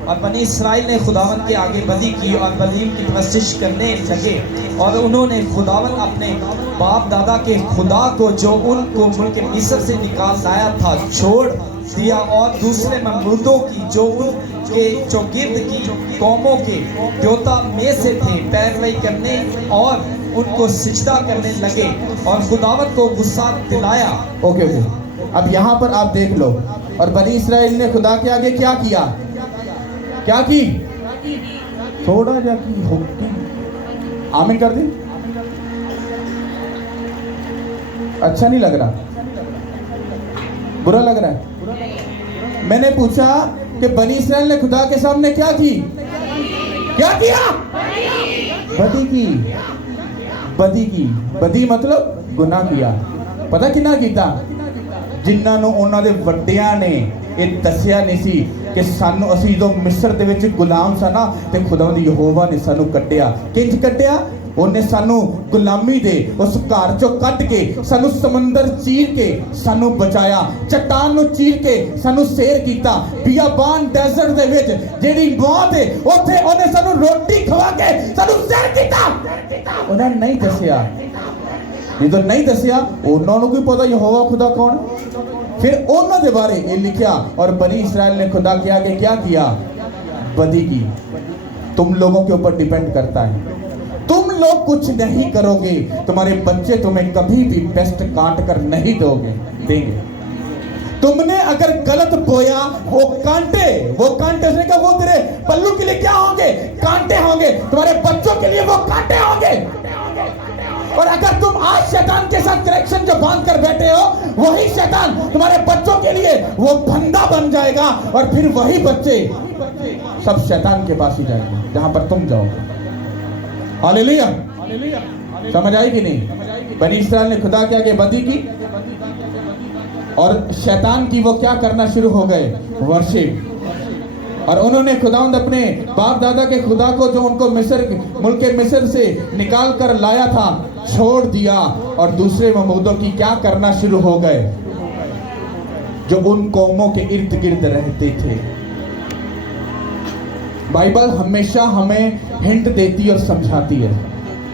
और बनी इसराइल ने खुदावन के आगे बदी की और बलीम की परस्तिश करने लगे, और उन्होंने खुदावन अपने बाप दादा के खुदा को जो उनको मुल्क मिस्र से निकाल लाया था छोड़ दिया, और दूसरे ममलूकों की जो उनके चौगिर्द की कौमों के देवता में से थे पैरवी करने और उनको सिजदा करने लगे, और खुदावत को गुस्सा दिलाया। ओके। अब यहाँ पर आप देख लो, और बनी इसराइल ने खुदा के आगे क्या किया, क्या की, थोड़ा जा की आमीन कर दी। अच्छा नहीं लग रहा, बुरा लग रहा है। मैंने पूछा कि बनी इसराइल ने खुदा के सामने क्या की, क्या किया, बदी की। बदी की, बदी मतलब गुनाह किया। पता कितना कीता, जिन्हां ਨੂੰ ਉਹਨਾਂ ਦੇ ਵੱਡਿਆਂ ਨੇ ਇਹ ਦੱਸਿਆ ਨਹੀਂ ਸੀ ਕਿ ਸਾਨੂੰ ਅਸੀਂ ਜਦੋਂ ਮਿਸਰ ਦੇ ਵਿੱਚ ਗੁਲਾਮ ਸਾਂ ਨਾ, ਤੇ ਖੁਦਾਵੰਦ ਯਹੋਵਾ ਨੇ ਸਾਨੂੰ ਕੱਢਿਆ। ਕਿੰਜ ਕੱਢਿਆ, ਉਹਨੇ ਸਾਨੂੰ ਗੁਲਾਮੀ ਦੇ ਉਸ ਘਰ ਚੋਂ ਕੱਢ ਕੇ ਸਾਨੂੰ ਸਮੁੰਦਰ ਚੀਰ ਕੇ ਸਾਨੂੰ ਬਚਾਇਆ, ਚਟਾਨ ਨੂੰ ਚੀਰ ਕੇ ਸਾਨੂੰ ਸੇਰ ਕੀਤਾ, ਬਿਆਬਾਨ ਡੈਜ਼ਰਟ ਦੇ ਵਿੱਚ ਜਿਹੜੀ ਮੌਤ ਹੈ ਉੱਥੇ ਉਹਨੇ ਸਾਨੂੰ ਰੋਟੀ ਖਵਾ ਕੇ ਸਾਨੂੰ ਸੇਰ ਕੀਤਾ। ਉਹਨਾਂ ਨਹੀਂ ਦੱਸਿਆ, ਜਦੋਂ ਨਹੀਂ ਦੱਸਿਆ ਉਹਨਾਂ ਨੂੰ ਕੀ ਪਤਾ ਯਹੋਵਾ खुदा कौन। फिर ਉਹਨਾਂ ਦੇ ਬਾਰੇ ਇਹ ਲਿਖਿਆ, और बनी इसराइल ने खुदा के आगे क्या किया, बदी की। तुम लोगों के ऊपर डिपेंड करता है, तुम लोग कुछ नहीं करोगे, तुम्हारे बच्चे तुम्हें कभी भी बेस्ट काट कर नहीं देंगे। तुमने अगर गलत बोया, वो कांटे उसने कहा वो तेरे पल्लू के लिए क्या होंगे, कांटे होंगे, तुम्हारे बच्चों के लिए वो कांटे होंगे। और अगर तुम आज शैतान के साथ कनेक्शन जो बांध कर बैठे हो, वही शैतान तुम्हारे बच्चों के लिए वो फंदा बन जाएगा, और फिर वही बच्चे सब शैतान के पास ही जाएंगे जहां पर तुम जाओगे। हालेलुया। समझ आई कि नहीं। बनी इसराइल ने खुदा के आगे बदी की, और शैतान की वो क्या करना शुरू हो गए, वर्शिप। और उन्होंने खुदावंद अपने बाप दादा के खुदा को जो उनको मुल्क मिस्र से निकाल कर लाया था छोड़ दिया, और दूसरे ममलूकों की क्या करना शुरू हो गए, जो उन कौमों के इर्द गिर्द रहते थे। बाइबल हमेशा हमें हिंट देती और समझाती है।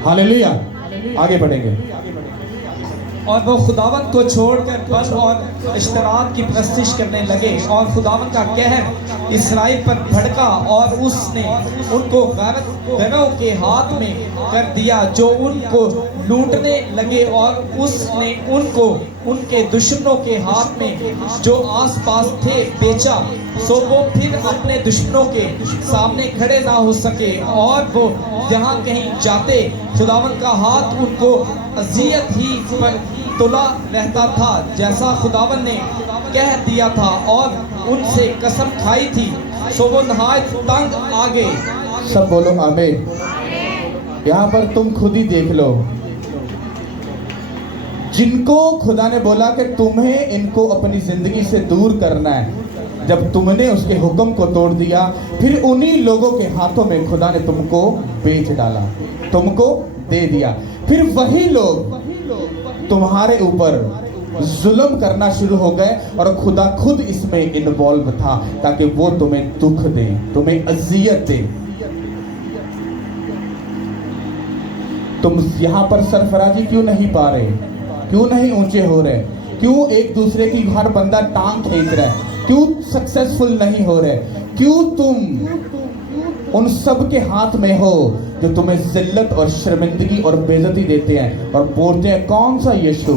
हालेलुया। आगे बढ़ेंगे। और वो खुदावत को छोड़कर बल और इश्तराक की परस्तिश करने लगे, और खुदावत का कहर इसराइल पर भड़का, और उसने उनको गैरों के हाथ में कर दिया जो उनको लूटने लगे, और उसने उनको उनके दुश्मनों के हाथ में जो आसपास थे बेचा, सो वो फिर अपने दुश्मनों के सामने खड़े ना हो सके, और वो जहाँ कहीं जाते खुदावत का हाथ उनको अजियत ही पर तुला रहता था, जैसा खुदावन ने कह दिया था और उनसे कसम खाई थी, सो वो नहायत तंग आ गए। सब बोलो आमीन। यहाँ पर तुम खुद ही देख लो, जिनको खुदा ने बोला कि तुम्हें इनको अपनी जिंदगी से दूर करना है, जब तुमने उसके हुक्म को तोड़ दिया, फिर उन्हीं लोगों के हाथों में खुदा ने तुमको बेच डाला, तुमको दे दिया। फिर वही लोग तुम्हारे ऊपर जुल्म करना शुरू हो गए, और खुदा खुद इसमें इन्वॉल्व था ताकि वो तुम्हें दुख दे, तुम्हें अजियत दे। तुम यहाँ पर सरफराजी क्यों नहीं पा रहे, क्यों नहीं ऊंचे हो रहे, क्यों एक दूसरे की हर बंदा टांग खींच रहा है, क्यों सक्सेसफुल नहीं हो रहे, क्यों तुम उन सब के हाथ में हो जो तुम्हें जिल्लत और शर्मिंदगी और बेइज्जती देते हैं और बोलते हैं कौन सा यीशु,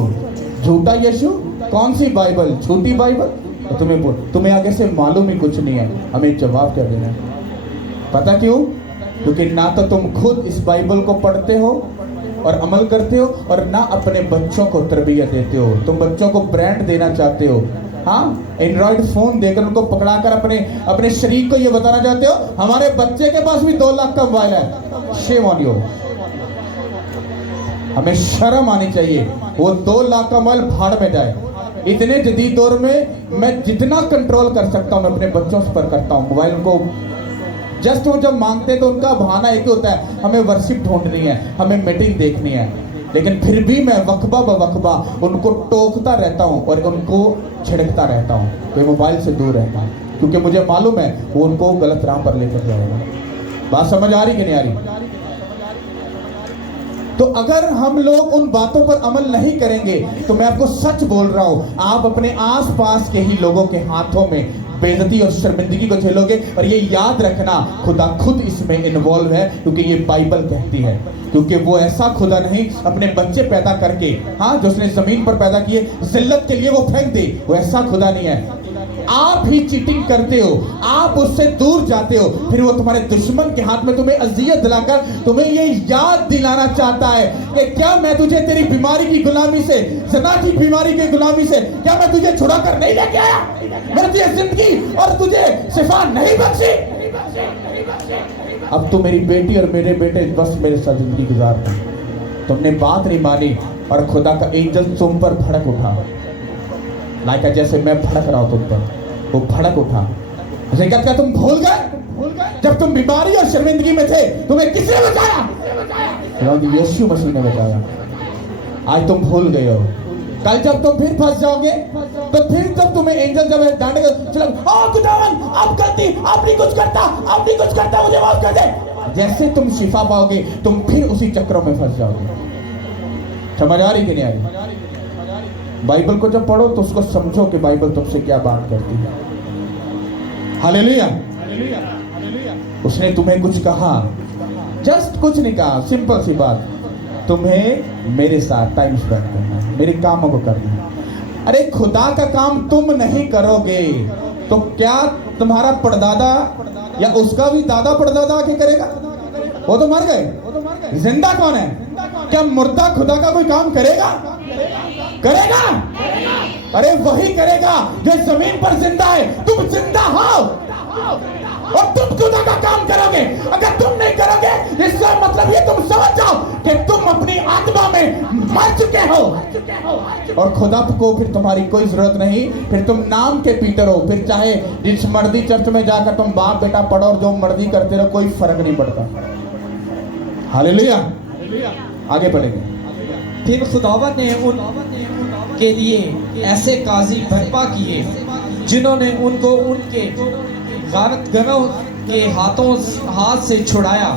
झूठा यीशु, कौन सी बाइबल, झूठी बाइबल। तो तुम्हें आगे से मालूम ही कुछ नहीं है। हमें जवाब क्या देना है, पता क्यों? क्योंकि ना तो तुम खुद इस बाइबल को पढ़ते हो और अमल करते हो, और ना अपने बच्चों को तरबियत देते हो। तुम बच्चों को ब्रांड देना चाहते हो, हाँ, एंड्रॉइड फोन देकर उनको पकड़ाकर अपने शरीक को ये बताना चाहते हो हमारे बच्चे के पास भी 2 लाख का मोबाइल है। Shame on you. हमें शर्म आनी चाहिए। वो 2 लाख का माल भाड़ में जाए। इतने जदीद दौर में मैं जितना कंट्रोल कर सकता हूँ मैं अपने बच्चों पर करता हूँ। मोबाइल को जस्ट वो जब मांगते हैं तो उनका बहाना एक ही होता है, हमें वर्शिप ढूंढनी है, हमें मीटिंग देखनी है। लेकिन फिर भी मैं वक्बा ब वक्बा उनको टोकता रहता हूँ और उनको छिड़कता रहता हूँ कि मोबाइल से दूर रहना, क्योंकि मुझे मालूम है वो उनको गलत राह पर लेकर जाएगा। बात समझ आ रही कि नहीं आ रही? तो अगर हम लोग उन बातों पर अमल नहीं करेंगे तो मैं आपको सच बोल रहा हूं, आप अपने आसपास के ही लोगों के हाथों में बेइज्जती और शर्मिंदगी को झेलोगे। और ये याद रखना, खुदा खुद इसमें इन्वॉल्व है, क्योंकि ये बाइबल कहती है। क्योंकि वो ऐसा खुदा नहीं अपने बच्चे पैदा करके, हाँ, जो उसने जमीन पर पैदा किए जिल्लत के लिए वो फेंक दे, वो ऐसा खुदा नहीं है। आप ही चीटिंग करते हो, आप उससे दूर जाते हो, फिर वो तुम्हारे दुश्मन के हाथ में तुम्हें अजियत दिलाकर तुम्हें ये याद दिलाना चाहता है कि क्या मैं तुझे तेरी बीमारी की गुलामी से, ज़िना की बीमारी की गुलामी से, क्या मैं तुझे छुड़ा कर नहीं लेके आया? मैंने तुझे जिंदगी और तुझे शिफा नहीं बख्शी। अब तो मेरी बेटी और मेरे बेटे बस मेरे साथ जिंदगी गुजारते हैं। तुमने बात नहीं मानी और खुदा का एंजल तुम पर भड़क उठा, लाइक जैसे मैं भड़क रहा हूं तुम पर, वो भड़क उठा। क्या तुम भूल गए जब तुम बीमारी और शर्मिंदगी में थे तुम्हें किसने बचाया? यीशु मसीह ने बचाया। आज तुम भूल गए हो। कल जब तुम फिर फंस जाओगे तो फिर जब तुम्हें एंजल जब डांटेगा, चलो खुदावन आप गलती, आप नहीं कुछ करता, मुझे माफ कर दे। जैसे तुम शिफा पाओगे तुम फिर उसी चक्रों में फंस जाओगे। समझ आ रही कि नहीं आ रही? बाइबल को जब पढ़ो तो उसको समझो कि बाइबल तुमसे क्या बात करती है। हालेलुया। उसने तुम्हें कुछ कहा, जस्ट कुछ नहीं कहा, सिंपल सी बात, तुम्हें मेरे साथ टाइम स्पेंड करना है, मेरे कामों को करना है। अरे खुदा का काम तुम नहीं करोगे तो क्या तुम्हारा परदादा या उसका भी दादा परदादा आके करेगा? वो तो मर गए। जिंदा कौन है? क्या मुर्दा खुदा का कोई काम करेगा? अरे वही करेगा जो जमीन पर जिंदा है। तुम जिंदा हो और तुम खुदा का काम करोगे। अगर तुम नहीं करोगे इसका मतलब ये तुम समझ जाओ कि तुम अपनी आत्मा में मर चुके हो और खुदा को फिर तुम्हारी कोई जरूरत नहीं। फिर तुम नाम के पीटर हो, फिर चाहे जिस मर्जी चर्च में जाकर तुम बाप बेटा पढ़ो और जो मर्जी करते रहो, कोई फर्क नहीं पड़ता। हालेलुया। आगे बढ़ेंगे। फिर खुदावन ने उन के लिए ऐसे काजी बर्पा किए जिन्होंने उनको उनके गारतगरों के हाथ से छुड़ाया,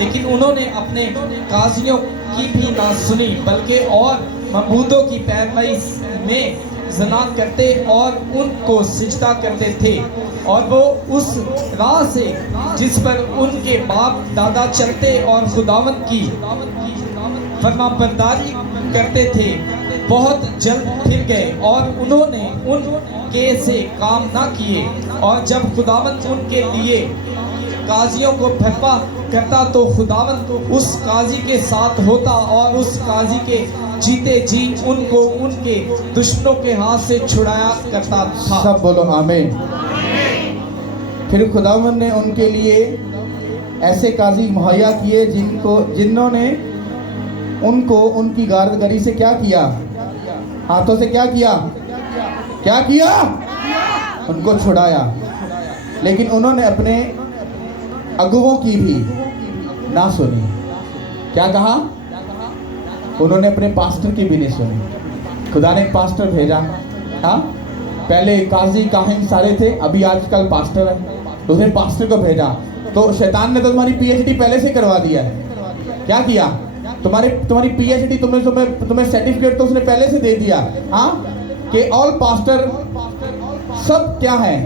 लेकिन उन्होंने अपने काजियों की भी ना सुनी, बल्कि और मबूदों की पैरवी में ज़ना करते और उनको सिजदा करते थे। और वो उस राह से जिस पर उनके बाप दादा चलते और खुदावन की फरमाबरदारी करते थे बहुत जल्द फिर गए और उन्होंने उनके से काम ना किए। और जब खुदावन उनके लिए काजियों को फरमा करता तो खुदावन उस काजी के साथ होता और उस काजी के जीते जी उनको उनके दुश्मनों के हाथ से छुड़ाया करता था। सब बोलो आमीन। फिर खुदावन ने उनके लिए ऐसे काजी मुहैया किए जिन्होंने उनको उनकी गारदगरी से क्या किया? हाथों से क्या किया? उनको छुड़ाया। लेकिन उन्होंने अपने अगुओं की भी ना सुनी। क्या कहा? उन्होंने अपने पास्टर की भी नहीं सुनी। खुदा ने एक पास्टर भेजा, हाँ, पहले काजी काहिन सारे थे, अभी आजकल पास्टर है, तो उसे पास्टर को भेजा। तो शैतान ने तो तुम्हारी पीएचडी पहले से करवा दिया है। क्या किया? तुम्हारी पीएचडी तुम्हें सर्टिफिकेट तो उसने पहले से दे दिया, हाँ, कि ऑल पास्टर सब क्या है?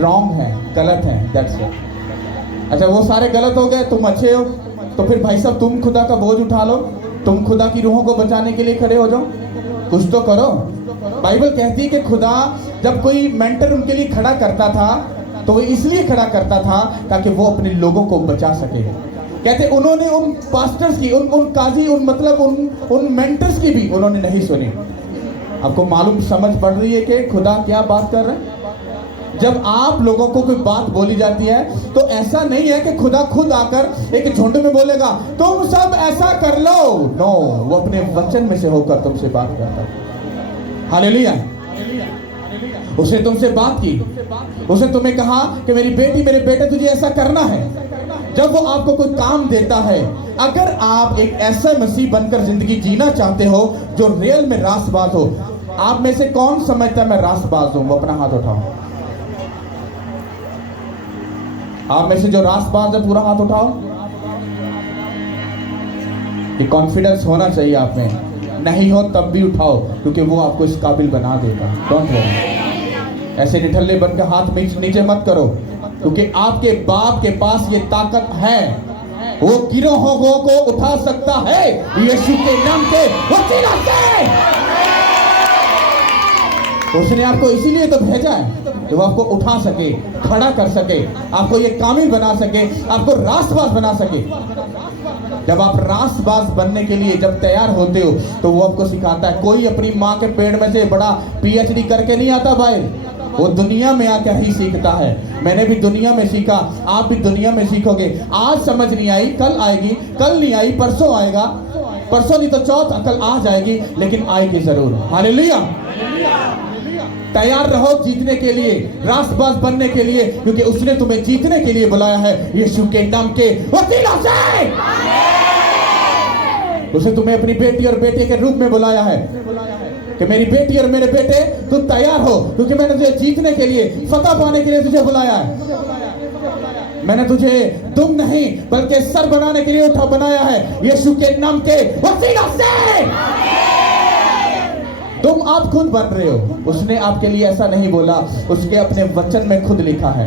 रॉन्ग है, गलत है। That's it. अच्छा, वो सारे गलत हो गए, तुम अच्छे हो, तो फिर भाई साहब तुम खुदा का बोझ उठा लो, तुम खुदा की रूहों को बचाने के लिए खड़े हो जाओ, कुछ तो करो। बाइबल कहती है कि खुदा जब कोई मेंटर उनके लिए खड़ा करता था तो वो इसलिए खड़ा करता था ताकि वो अपने लोगों को बचा सके। कहते उन्होंने उन पास्टर्स की, उन काजी, उन मेंटर्स की भी उन्होंने नहीं सुनी। आपको मालूम समझ पड़ रही है कि खुदा क्या बात कर रहा है? जब आप लोगों को कोई बात बोली जाती है तो ऐसा नहीं है कि खुदा खुद आकर एक झुंड में बोलेगा तुम सब ऐसा कर लो। नो, वो अपने वचन में से होकर तुमसे बात करता है। हालेलुया। उसने तुमसे बात की, उसने तुम्हें कहा कि मेरी बेटी मेरे बेटे तुझे ऐसा करना है। जब वो आपको कोई काम देता है, अगर आप एक ऐसा मसीह बनकर जिंदगी जीना चाहते हो जो रियल में रासबाज हो, आप में से कौन समझता है मैं रासबाज हूं? वो अपना हाथ उठाओ। आप में से जो रासबाज है पूरा हाथ उठाओ। ये कॉन्फिडेंस होना चाहिए आप में। नहीं हो तब भी उठाओ, क्योंकि वो आपको इस काबिल बना देगा। Don't worry. ऐसे निठल्ले बनकर हाथ नीचे मत करो, क्योंकि आपके बाप के पास ये ताकत है। वो गिरोहों को उठा सकता है यीशु के नाम के वसीला से। उसने आपको इसीलिए तो भेजा है कि वो आपको उठा सके, खड़ा कर सके, आपको ये कामिल बना सके, आपको रासबाज बना सके। जब आप रासबाज बनने के लिए जब तैयार होते हो तो वो आपको सिखाता है। कोई अपनी माँ के पेट में से बड़ा PhD करके नहीं आता भाई, वो दुनिया में आकर ही सीखता है। मैंने भी दुनिया में सीखा, आप भी दुनिया में सीखोगे। आज समझ नहीं आई, कल आएगी, कल नहीं आई, परसों आएगा, परसों नहीं तो चौथ कल आ जाएगी, लेकिन आएगी जरूर। हालेलुया। तैयार रहो जीतने के लिए, रासबाज बनने के लिए, क्योंकि उसने तुम्हें जीतने के लिए बुलाया है यीशु के नाम के वसीला से। उसने तुम्हें अपनी बेटी और बेटे के रूप में बुलाया है कि मेरी बेटी और मेरे बेटे तुम तैयार हो, क्योंकि मैंने तुझे जीतने के लिए, फतह पाने के लिए तुझे बुलाया है। मैंने तुझे दुम नहीं बल्कि सर बनाने के लिए उठा बनाया है यीशु के नाम के वसीला से। तुम आप खुद बन रहे हो, उसने आपके लिए ऐसा नहीं बोला, उसके अपने वचन में खुद लिखा है।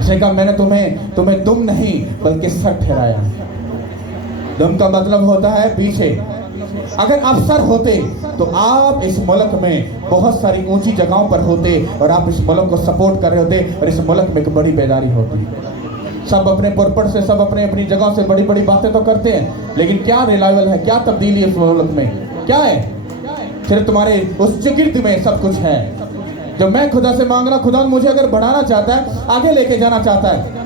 उसने कहा मैंने तुम्हें दुम नहीं बल्कि सर ठहराया। दुम का मतलब होता है पीछे। अगर आप सर होते तो आप इस मुल्क में बहुत सारी ऊंची जगहों पर होते और आप इस मुल्क को सपोर्ट कर रहे होते और इस मुल्क में एक बड़ी बेदारी होती। सब अपने पुरपट से, सब अपनी जगह से बड़ी बड़ी बातें तो करते हैं, लेकिन क्या रिलाइवल है, क्या तब्दीली है इस मुल्क में? क्या है? सिर्फ तुम्हारे उस चिकिर्द में सब कुछ है। जब मैं खुदा से मांग रहा, खुदा मुझे अगर बढ़ाना चाहता है, आगे लेके जाना चाहता है,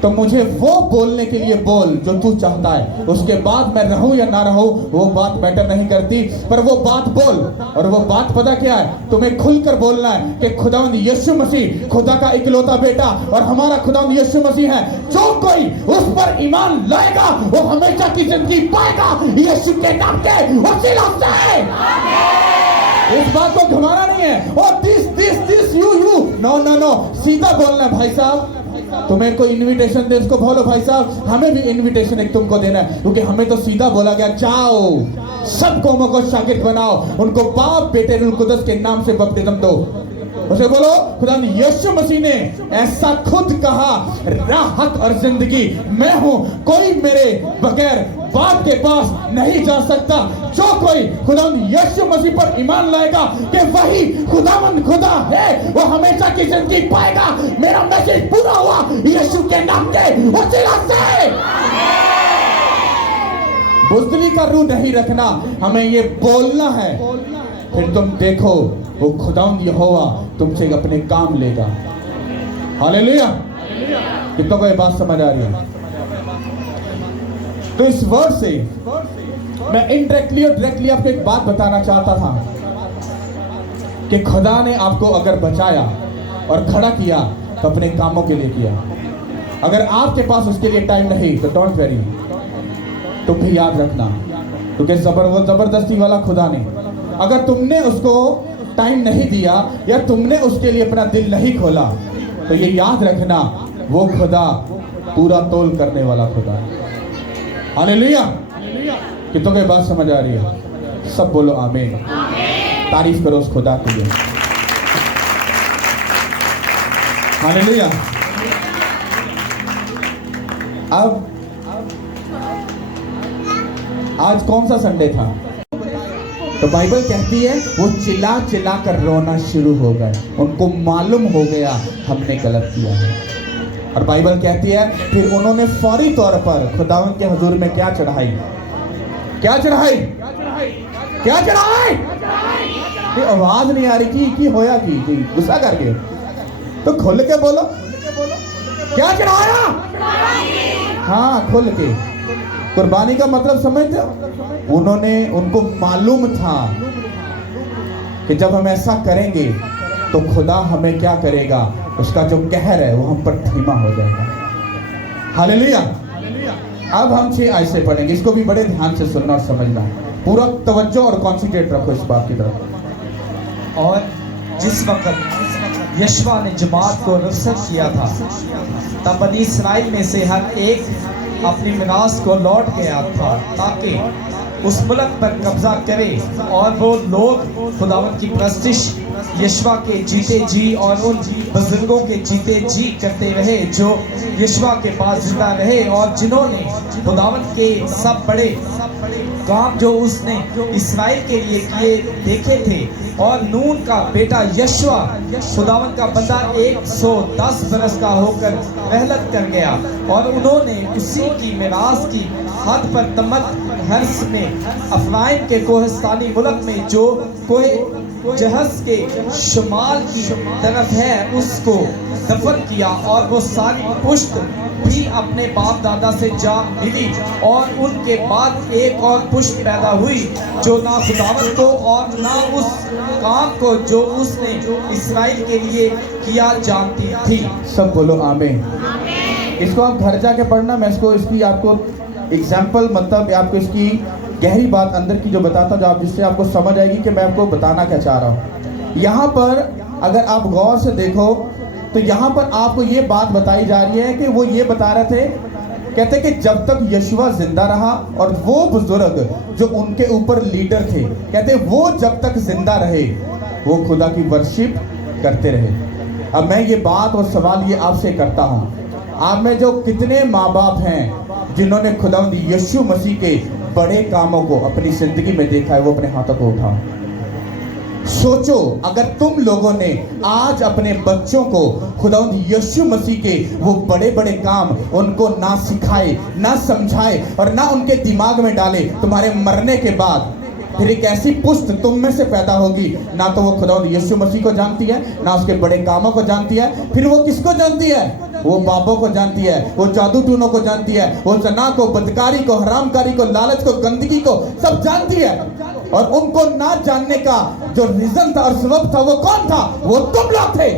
तो मुझे वो बोलने के लिए बोल जो तू चाहता है। उसके बाद मैं रहूं या ना रहूं वो बात मैटर नहीं करती, पर वो बात बोल। और वो बात पता क्या है? तुम्हें खुलकर बोलना है कि खुदावंद यीशु मसीह खुदा का इकलौता बेटा और हमारा खुदावंद यीशु मसीह है। जो कोई उस पर ईमान लाएगा वो हमेशा की जिंदगी पाएगा यीशु के नाम के वसीला से। इस बात को घुमाना नहीं है, और दिस यू नो, सीधा बोलना है। भाई साहब तुम्हें कोई इनविटेशन दे, उसको बोलो भाई साहब हमें भी इनविटेशन एक तुमको देना है, क्योंकि हमें तो सीधा बोला गया जाओ सब कौमों को शागिर्द बनाओ, उनको बाप बेटे रूह कुदस के नाम से बपतिस्म दो। उसे बोलो खुदा यीशु मसीह ने ऐसा खुद कहा, राह हक और जिंदगी मैं हूं, कोई मेरे बगैर बाप के पास नहीं जा सकता। जो कोई खुदा यीशु मसीह पर ईमान लाएगा कि वही खुदावंद खुदा है, वो हमेशा की जिंदगी पाएगा। मेरा मैसेज पूरा हुआ यीशु के नाम के वसीला से। बुज़दिली का रूह नहीं रखना, हमें ये बोलना है। फिर तुम देखो वो खुदावंद यहोवा तुमसे अपने काम लेगा। हालेलुया। कितना को ये बात समझ आ रही है? तो इस वर्ड से मैं इनडायरेक्टली और डायरेक्टली आपको एक बात बताना चाहता था कि खुदा ने आपको अगर बचाया और खड़ा किया तो अपने कामों के लिए किया। अगर आपके पास उसके लिए टाइम नहीं तो डोंट वरी, तुम भी याद रखना, क्योंकि वो जबरदस्ती वाला खुदा ने, अगर तुमने उसको टाइम नहीं दिया या तुमने उसके लिए अपना दिल नहीं खोला, तो ये याद रखना वो खुदा पूरा तोल करने वाला खुदा है। हालेलुया। कितनों को बात समझ आ रही है? सब बोलो आमीन। तारीफ करो उस खुदा के लिए। हालेलुया। अब आज कौन सा संडे था? तो बाइबल कहती है वो चिल्ला चिल्ला कर रोना शुरू हो गए, उनको मालूम हो गया हमने गलत किया है। और बाइबल कहती है फिर उन्होंने फौरी तौर पर खुदावंद के हुजूर में क्या चढ़ाई? क्या चढ़ाई? क्या चढ़ाई? आवाज नहीं आ रही कि होया की गुस्सा करके, तो खुल के बोलो क्या चढ़ाया? हाँ, खुल के। कुर्बानी का मतलब समझते हो? उनको मालूम था कि जब हम ऐसा करेंगे तो खुदा हमें क्या करेगा, उसका जो कहर है वो हम पर धीमा हो जाएगा। हालेलुया। अब हम 6 आयत पढ़ेंगे, इसको भी बड़े ध्यान से सुनना और समझना, पूरा तवज्जो और कॉन्सेंट्रेट रखो इस बात की तरफ। और जिस वक्त यशवा ने जमात को रुखसत किया था, तब बनी इस्राइल में से हर एक अपनी मिरास को लौट गया था, ताकि उस मुल्क पर कब्जा करे। और वो लोग खुदावंद की प्रस्तिश यशवा के जीते जी और उन बुजुर्गों के जीते जी करते रहे जो यशवा के पास जिंदा रहे, और जिन्होंने खुदावंद के सब बड़े काम जो उसने इस्राइल के लिए किए देखे थे। और नून का बेटा यशवा खुदावंद का बंदा 110 बरस का होकर रहलत कर गया, और उन्होंने उसी की मिरास की हद पर तमत हर्स में अफराइम के कोहस्तानी मुल्क में जो कोहे जहस के शुमाल की तरफ है उसको दफन किया। और वो सारी पुश्त भी अपने बाप दादा से जा मिली, और उनके बाद एक और पुश्त पैदा हुई जो ना खुदावंद को और ना उस काम को जो उसने इस्राइल के लिए किया जानती थी। सब बोलो आमीन। इसको आप घर जाके पढ़ना, मैं इसकी आपको एग्जाम्पल, मतलब आपको इसकी गहरी बात अंदर की जो बताता हूँ, जिससे आपको समझ आएगी कि मैं आपको बताना क्या चाह रहा हूँ। यहाँ पर अगर आप गौर से देखो तो यहाँ पर आपको ये बात बताई जा रही है कि वो ये बता रहे थे, कहते कि जब तक यशवा जिंदा रहा और वो बुजुर्ग जो उनके ऊपर लीडर थे, कहते वो जब तक जिंदा रहे वो खुदा की वर्शिप करते रहे। अब मैं ये बात और सवाल ये आपसे करता हूँ, आप में जो कितने माँ बाप हैं जिन्होंने खुदावंद यीशु मसीह के बड़े कामों को अपनी जिंदगी में देखा है, वो अपने हाथों को उठाओ। सोचो, अगर तुम लोगों ने आज अपने बच्चों को खुदावंद यीशु मसीह के वो बड़े बड़े काम उनको ना सिखाए, ना समझाए और ना उनके दिमाग में डाले, तुम्हारे मरने के बाद फिर एक ऐसी पुश्त तुम में से पैदा होगी, ना तो वो खुदावंद यीशु मसीह को जानती है, ना उसके बड़े कामों को जानती है। फिर वो किसको जानती है? वो बाबों को जानती है, वो जादू टूनों को जानती है, वो जना को, बदकारी को, हरामकारी को, लालच को, गंदगी को सब जानती है। और उनको ना जानने का जो रीजन था और सबब था वो कौन था? वो तुम लोग थे।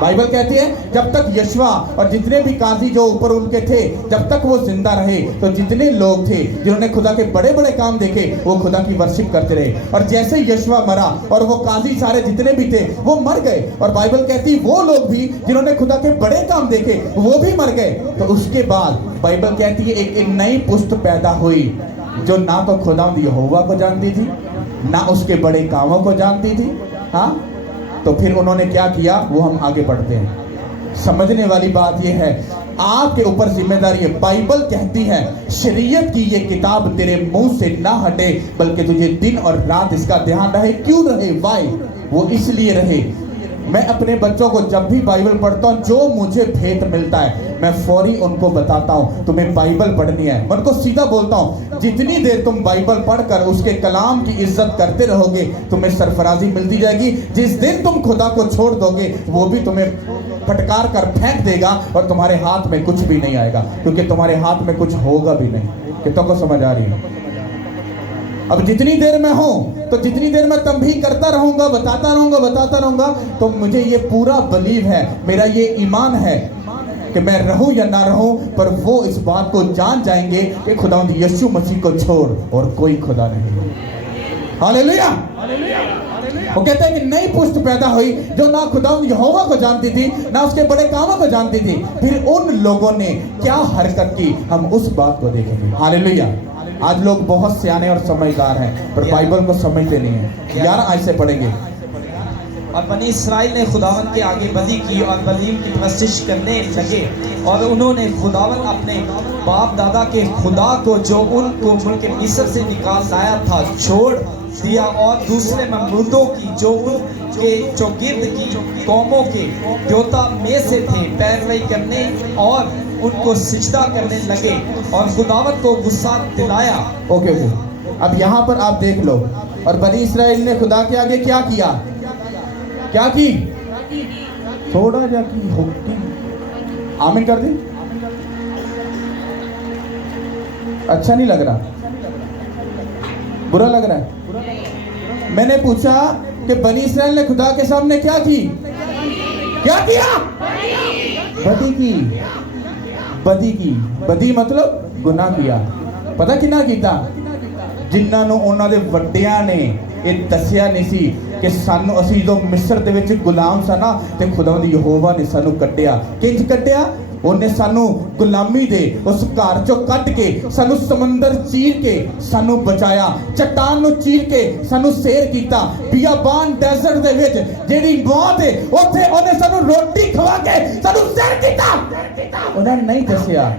बाइबल कहती है जब तक यशवा और जितने भी काजी जो ऊपर उनके थे, जब तक वो जिंदा रहे तो जितने लोग थे जिन्होंने खुदा के बड़े बड़े काम देखे वो खुदा की वर्शिप करते रहे। और जैसे यशवा मरा और वो काजी सारे जितने भी थे वो मर गए, और बाइबल कहती वो लोग भी जिन्होंने खुदा के बड़े काम देखे वो भी मर गए। तो उसके बाद बाइबल कहती है एक नई पुश्त पैदा हुई जो ना तो खुदावंद यहोवा को जानती थी, ना उसके बड़े कामों को जानती थी। हाँ, तो फिर उन्होंने क्या किया वो हम आगे पढ़ते हैं। समझने वाली बात यह है, आपके ऊपर जिम्मेदारी है। बाइबल कहती है शरीयत की ये किताब तेरे मुंह से ना हटे, बल्कि तुझे दिन और रात इसका ध्यान रहे। क्यों रहे? वाई? वो इसलिए रहे, मैं अपने बच्चों को जब भी बाइबल पढ़ता हूँ, जो मुझे भेंट मिलता है मैं फौरी उनको बताता हूँ तुम्हें बाइबल पढ़नी है। मैं उनको सीधा बोलता हूँ जितनी देर तुम बाइबल पढ़कर उसके कलाम की इज्जत करते रहोगे तुम्हें सरफराजी मिलती जाएगी। जिस दिन तुम खुदा को छोड़ दोगे वो भी तुम्हें फटकार कर फेंक देगा और तुम्हारे हाथ में कुछ भी नहीं आएगा, क्योंकि तुम्हारे हाथ में कुछ होगा भी नहीं। कितनों को समझ आ रही है? अब जितनी देर मैं हूं तो जितनी देर मैं तंबीह करता रहूंगा, बताता रहूंगा, तो मुझे ये पूरा बिलीव है, मेरा ये ईमान है कि मैं रहूं या ना रहूं, पर वो इस बात को जान जाएंगे कि खुदावंद यीशु मसीह को छोड़ और कोई खुदा नहीं। हालेलुया। वो कहते हैं कि नई पुश्त पैदा हुई जो ना खुदावंद यहोवा को जानती थी, ना उसके बड़े कामों को जानती थी। फिर उन लोगों ने क्या हरकत की, हम उस बात को देखेंगे। हालेलुया। आज लोग बहुत सियाने और समझदार हैं पर बाइबल को समझते नहीं हैं। 11 आयत से पढ़ेंगे। और बनी इस्राइल ने खुदावन के आगे बदी की और बलीम की प्रस्तिश करने लगे, और उन्होंने खुदावन अपने बाप दादा के खुदा को जो उनको मुल्क मिस्र से निकाल लाया था छोड़ दिया, और दूसरे ममलूकों की जो उनके चौगिर्द की कौमों के देवता में से थे पैरवी करने और उनको सिजदा करने लगे, और खुदावत को गुस्सा दिलाया। ओके। अब यहाँ पर आप देख लो, और बनी इस्राइल ने खुदा के आगे क्या किया? क्या की? थोड़ा जा की होती। आमीन कर दी। अच्छा नहीं लग रहा, बुरा लग रहा है। मैंने पूछा कि बनी इस्राइल ने खुदा के सामने क्या की, क्या किया? बदी की। बदी की, बदी मतलब गुनाह किया। पता किना कीता? जिन्हां नूं उन्हां दे वड्डियां ने ਇਹ ਦੱਸਿਆ ਨਹੀਂ ਸੀ ਕਿ ਸਾਨੂੰ ਅਸੀਂ ਜਦੋਂ ਮਿਸਰ ਦੇ ਵਿੱਚ ਗੁਲਾਮ ਸਨ ਨਾ ਤੇ ਖੁਦਾਵੰਦ ਯਹੋਵਾ ਨੇ ਸਾਨੂੰ ਕੱਢਿਆ। ਕਿੰਜ ਕੱਢਿਆ? ਉਹਨੇ ਸਾਨੂੰ ਗੁਲਾਮੀ ਦੇ ਉਸ ਘਰ ਚੋਂ ਕੱਢ ਕੇ ਸਾਨੂੰ ਸਮੁੰਦਰ ਚੀਰ ਕੇ ਸਾਨੂੰ ਬਚਾਇਆ, ਚਟਾਨ ਨੂੰ ਚੀਰ ਕੇ ਸਾਨੂੰ ਸੇਰ ਕੀਤਾ, ਬਿਆਬਾਨ ਡੈਜ਼ਰਟ ਦੇ ਵਿੱਚ ਜਿਹੜੀ ਮੌਤ ਹੈ ਉੱਥੇ ਉਹਨੇ ਸਾਨੂੰ ਰੋਟੀ ਖਵਾ ਕੇ ਸਾਨੂੰ ਸੇਰ ਕੀਤਾ। ਉਹਨਾਂ ਨੇ ਨਹੀਂ ਦੱਸਿਆ।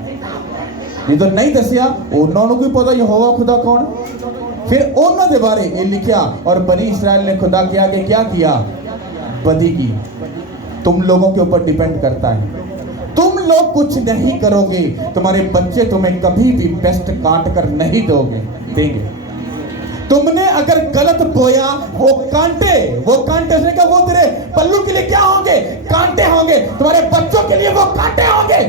ਜਦੋਂ ਨਹੀਂ ਦੱਸਿਆ ਉਹਨਾਂ ਨੂੰ ਕੀ ਪਤਾ ਯਹੋਵਾ ਖੁਦਾ ਕੌਣ? फिर उन्होंने बारे ये लिखा और बनी इस्राइल ने खुदा के आगे क्या किया? बदी की। तुम लोगों के ऊपर डिपेंड करता है। तुम लोग कुछ नहीं करोगे, तुम्हारे बच्चे तुम्हें कभी भी बेस्ट काट कर नहीं देंगे। तुमने अगर गलत बोया वो कांटे उसने कहा वो तेरे पल्लू के लिए क्या होंगे? कांटे होंगे। तुम्हारे बच्चों के लिए वो कांटे होंगे।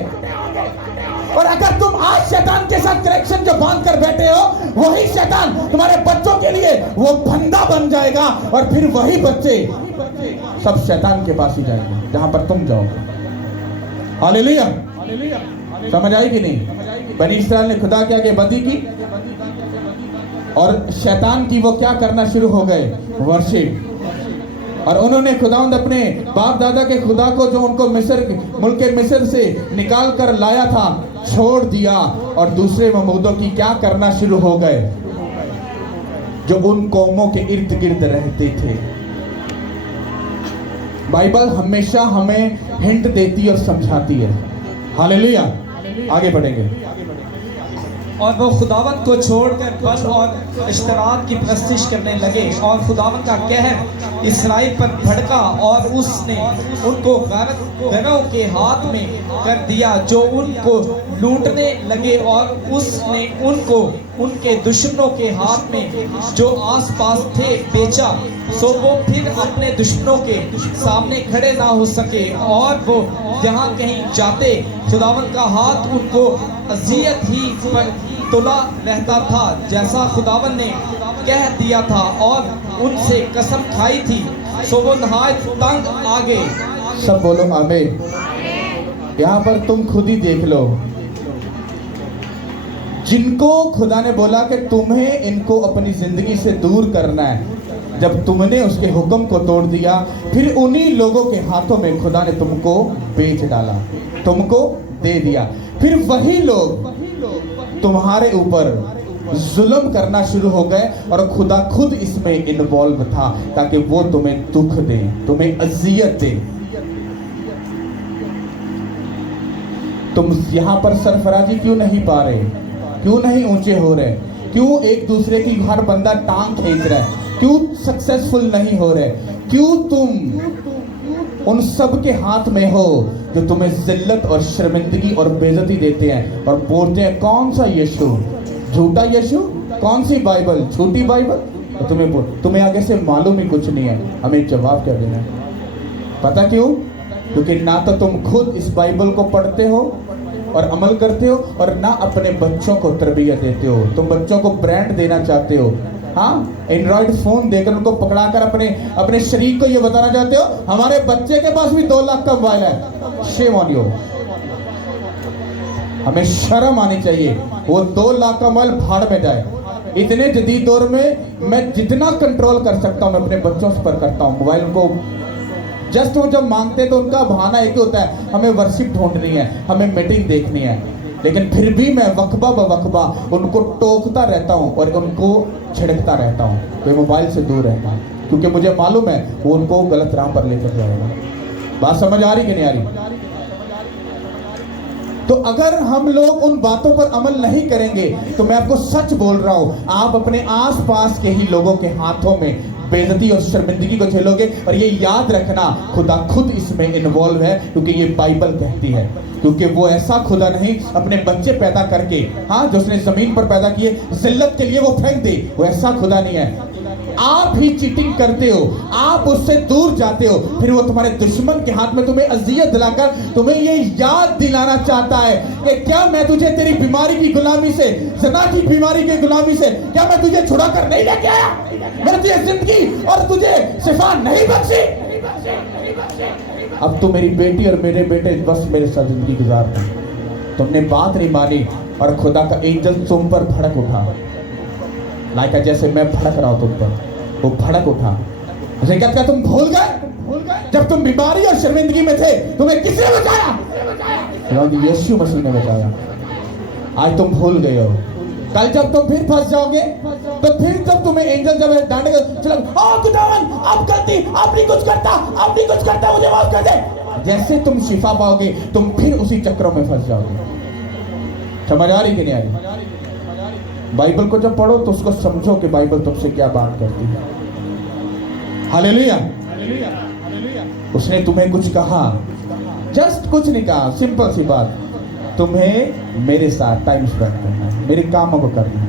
और अगर तुम आज शैतान के साथ कनेक्शन जो बांध कर बैठे हो, वही शैतान तुम्हारे बच्चों के लिए वो फंदा बन जाएगा और फिर वही बच्चे सब शैतान के पास ही जाएंगे जहां पर तुम जाओगे। हालेलुया। समझ आई कि नहीं? बनी इस्राइल ने खुदा के आगे बदी की और शैतान की वो क्या करना शुरू हो गए? वर्शिप। और उन्होंने खुदावंद अपने बाप दादा के खुदा को जो उनको मुल्क मिस्र से निकाल कर लाया था छोड़ दिया और दूसरे ममूदों की क्या करना शुरू हो गए जो उन कौमों के इर्द गिर्द रहते थे। बाइबल हमेशा हमें हिंट देती और समझाती है। हालेलुया। आगे बढ़ेंगे। और वो खुदावंत को छोड़कर बल और इश्तराक की प्रस्तिश करने लगे और खुदावंत का कहर इसराइल पर भड़का और उसने उनको गरों के हाथ में कर दिया जो उनको लूटने लगे और उसने उनको उनके दुश्मनों के हाथ में जो आसपास थे बेचा, सो वो फिर अपने दुश्मनों के सामने खड़े ना हो सके और वो जहाँ कहीं जाते खुदावंत का हाथ उनको अजियत ही पर तुला रहता था जैसा खुदावन ने कह दिया था और उनसे कसम खाई थी। सो वो नहायत तंग आ गए। सब बोलो आमीन। यहाँ पर तुम खुद ही देख लो, जिनको खुदा ने बोला कि तुम्हें इनको अपनी जिंदगी से दूर करना है, जब तुमने उसके हुक्म को तोड़ दिया फिर उन्हीं लोगों के हाथों में खुदा ने तुमको बेच डाला, तुमको दे दिया। फिर वही लोग तुम्हारे ऊपर जुल्म करना शुरू हो गए और खुदा खुद इसमें इन्वॉल्व था ताकि वो तुम्हें दुख दे, तुम्हें अजियत दे। तुम यहां पर सरफराजी क्यों नहीं पा रहे? क्यों नहीं ऊंचे हो रहे? क्यों एक दूसरे की हर बंदा टांग खींच रहा है? क्यों सक्सेसफुल नहीं हो रहे? क्यों तुम उन सब के हाथ में हो जो तुम्हें जिल्लत और शर्मिंदगी और बेइज्जती देते हैं और बोलते हैं कौन सा यीशु? झूठा यीशु? कौन सी बाइबल? झूठी बाइबल? तो तुम्हें आगे से मालूम ही कुछ नहीं है। हमें जवाब क्या देना है? पता क्यों? क्योंकि ना तो तुम खुद इस बाइबल को पढ़ते हो और अमल करते हो और ना अपने बच्चों को तरबियत देते हो। तुम बच्चों को ब्रांड देना चाहते हो, हाँ, एंड्रॉइड फोन देकर उनको पकड़ाकर अपने शरीक को ये बताना चाहते हो हमारे बच्चे के पास भी 2 लाख का मोबाइल है। Shame on you. हमें शर्म आनी चाहिए। वो 2 लाख का मोबाइल भाड़ में जाए। इतने जदीद दौर में मैं जितना कंट्रोल कर सकता हूँ मैं अपने बच्चों पर करता हूँ। मोबाइल को जस्ट वो जब मांगते हैं तो उनका बहाना एक ही होता है, हमें वर्शिप ढूंढनी है, हमें मीटिंग देखनी है। लेकिन फिर भी मैं वक्बा ब वक्बा उनको टोकता रहता हूँ और उनको छिड़कता रहता हूँ तो मोबाइल से दूर रहना, क्योंकि मुझे मालूम है वो उनको गलत राह पर लेकर जाएगा। बात समझ आ रही कि नहीं आ रही? तो अगर हम लोग उन बातों पर अमल नहीं करेंगे तो मैं आपको सच बोल रहा हूँ, आप अपने आसपास के ही लोगों के हाथों में बेइज्जती और शर्मिंदगी को झेलोगे। और ये याद रखना खुदा खुद इसमें इन्वॉल्व है, क्योंकि ये बाइबल कहती है। क्योंकि वो ऐसा खुदा नहीं अपने बच्चे पैदा करके, हाँ, जो उसने जमीन पर पैदा किए जिल्लत के लिए वो फेंक दे, वो ऐसा खुदा नहीं है। आप ही चीटिंग करते हो, आप उससे दूर जाते हो, फिर वो तुम्हारे दुश्मन के हाथ में तुम्हें अजियत दिलाकर तुम्हें ये याद दिलाना चाहता है कि क्या मैं तुझे तेरी बीमारी की गुलामी से, ज़िना की बीमारी की गुलामी से, क्या मैं तुझे छुड़ा कर नहीं लेके आया? मैंने तुझे जिंदगी और तुझे शिफा नहीं बख्शी? अब तो मेरी बेटी और मेरे बेटे बस मेरे साथ जिंदगी गुजारते हैं। तुमने बात नहीं मानी और खुदा का एंजल तुम पर भड़क उठा, लाइक जैसे मैं भड़क रहा हूं तुम पर, वो भड़क उठा। उसे क्या तुम भूल गए जब तुम बीमारी और शर्मिंदगी में थे तुम्हें किसने बचाया? यीशु मसीह ने बचाया। आज तुम भूल गए हो। कल जब तुम फिर फंस जाओगे तो फिर जब तुम्हें एंजल जब डांटेगा, चलो खुदावन अब गलती, अब नहीं कुछ करता, मुझे माफ कर दे। जैसे तुम शिफा पाओगे तुम फिर उसी चक्रों में फंस जाओगे। समझ आ रही कि नहीं आ रही? बाइबल को जब पढ़ो तो उसको समझो कि बाइबल तुमसे क्या बात करती है। हालेलुया। उसने तुम्हें कुछ कहा, जस्ट कुछ नहीं कहा, सिंपल सी बात, तुम्हें मेरे साथ टाइम स्पेंड करना है, मेरे कामों को करना है।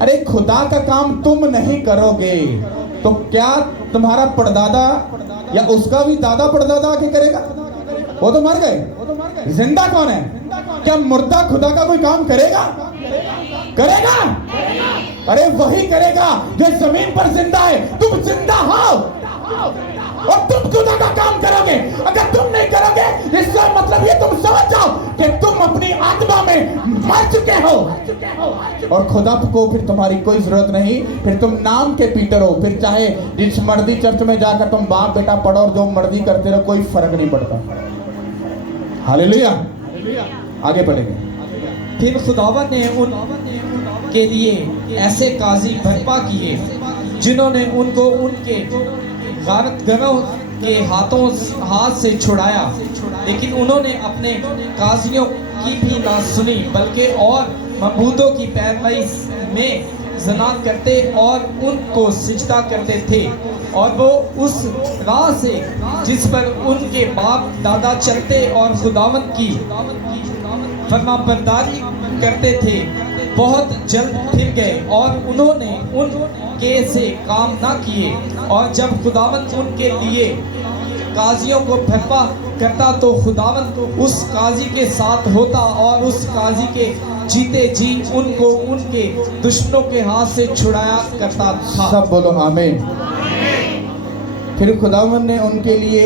अरे खुदा का काम तुम नहीं करोगे तो क्या तुम्हारा परदादा या उसका भी दादा परदादा आके करेगा? वो तो मर गए। जिंदा कौन है? क्या मुर्दा खुदा का कोई काम करेगा? अरे वही करेगा जो जमीन पर जिंदा है। तुम जिंदा हो और तुम खुदा का काम करोगे। अगर तुम नहीं करोगे इसका मतलब ये तुम समझ जाओ कि तुम अपनी आत्मा में मर चुके हो और खुदा को फिर तुम्हारी कोई जरूरत नहीं। फिर तुम नाम के पीटर हो, फिर चाहे जिस मर्दी चर्च में जाकर तुम बाप बेटा पढ़ो और जो मर्दी करते रहो, कोई फर्क नहीं पड़ता। हालेलुया। आगे बढ़ेंगे। फिर खुदावन ने उन के लिए ऐसे काजी बर्पा किए जिन्होंने उनको उनके गारतगरों के हाथ से छुड़ाया, लेकिन उन्होंने अपने काजियों की भी ना सुनी, बल्कि और मबूदों की पैरवी में ज़ना करते और उनको सिजदा करते थे। और वो उस राह से जिस पर उनके बाप दादा चलते और खुदावंद की फरमाबरदारी करते थे बहुत जल्द फिर गए और उन्होंने उनके से काम ना किए। और जब खुदावंद उनके लिए काजियों को फरमा करता तो खुदावंद उस काजी के साथ होता और उस काजी के जीते जी उनको उनके दुश्मनों के हाथ से छुड़ाया करता था। सब बोलो आमीन। फिर खुदावंद ने उनके लिए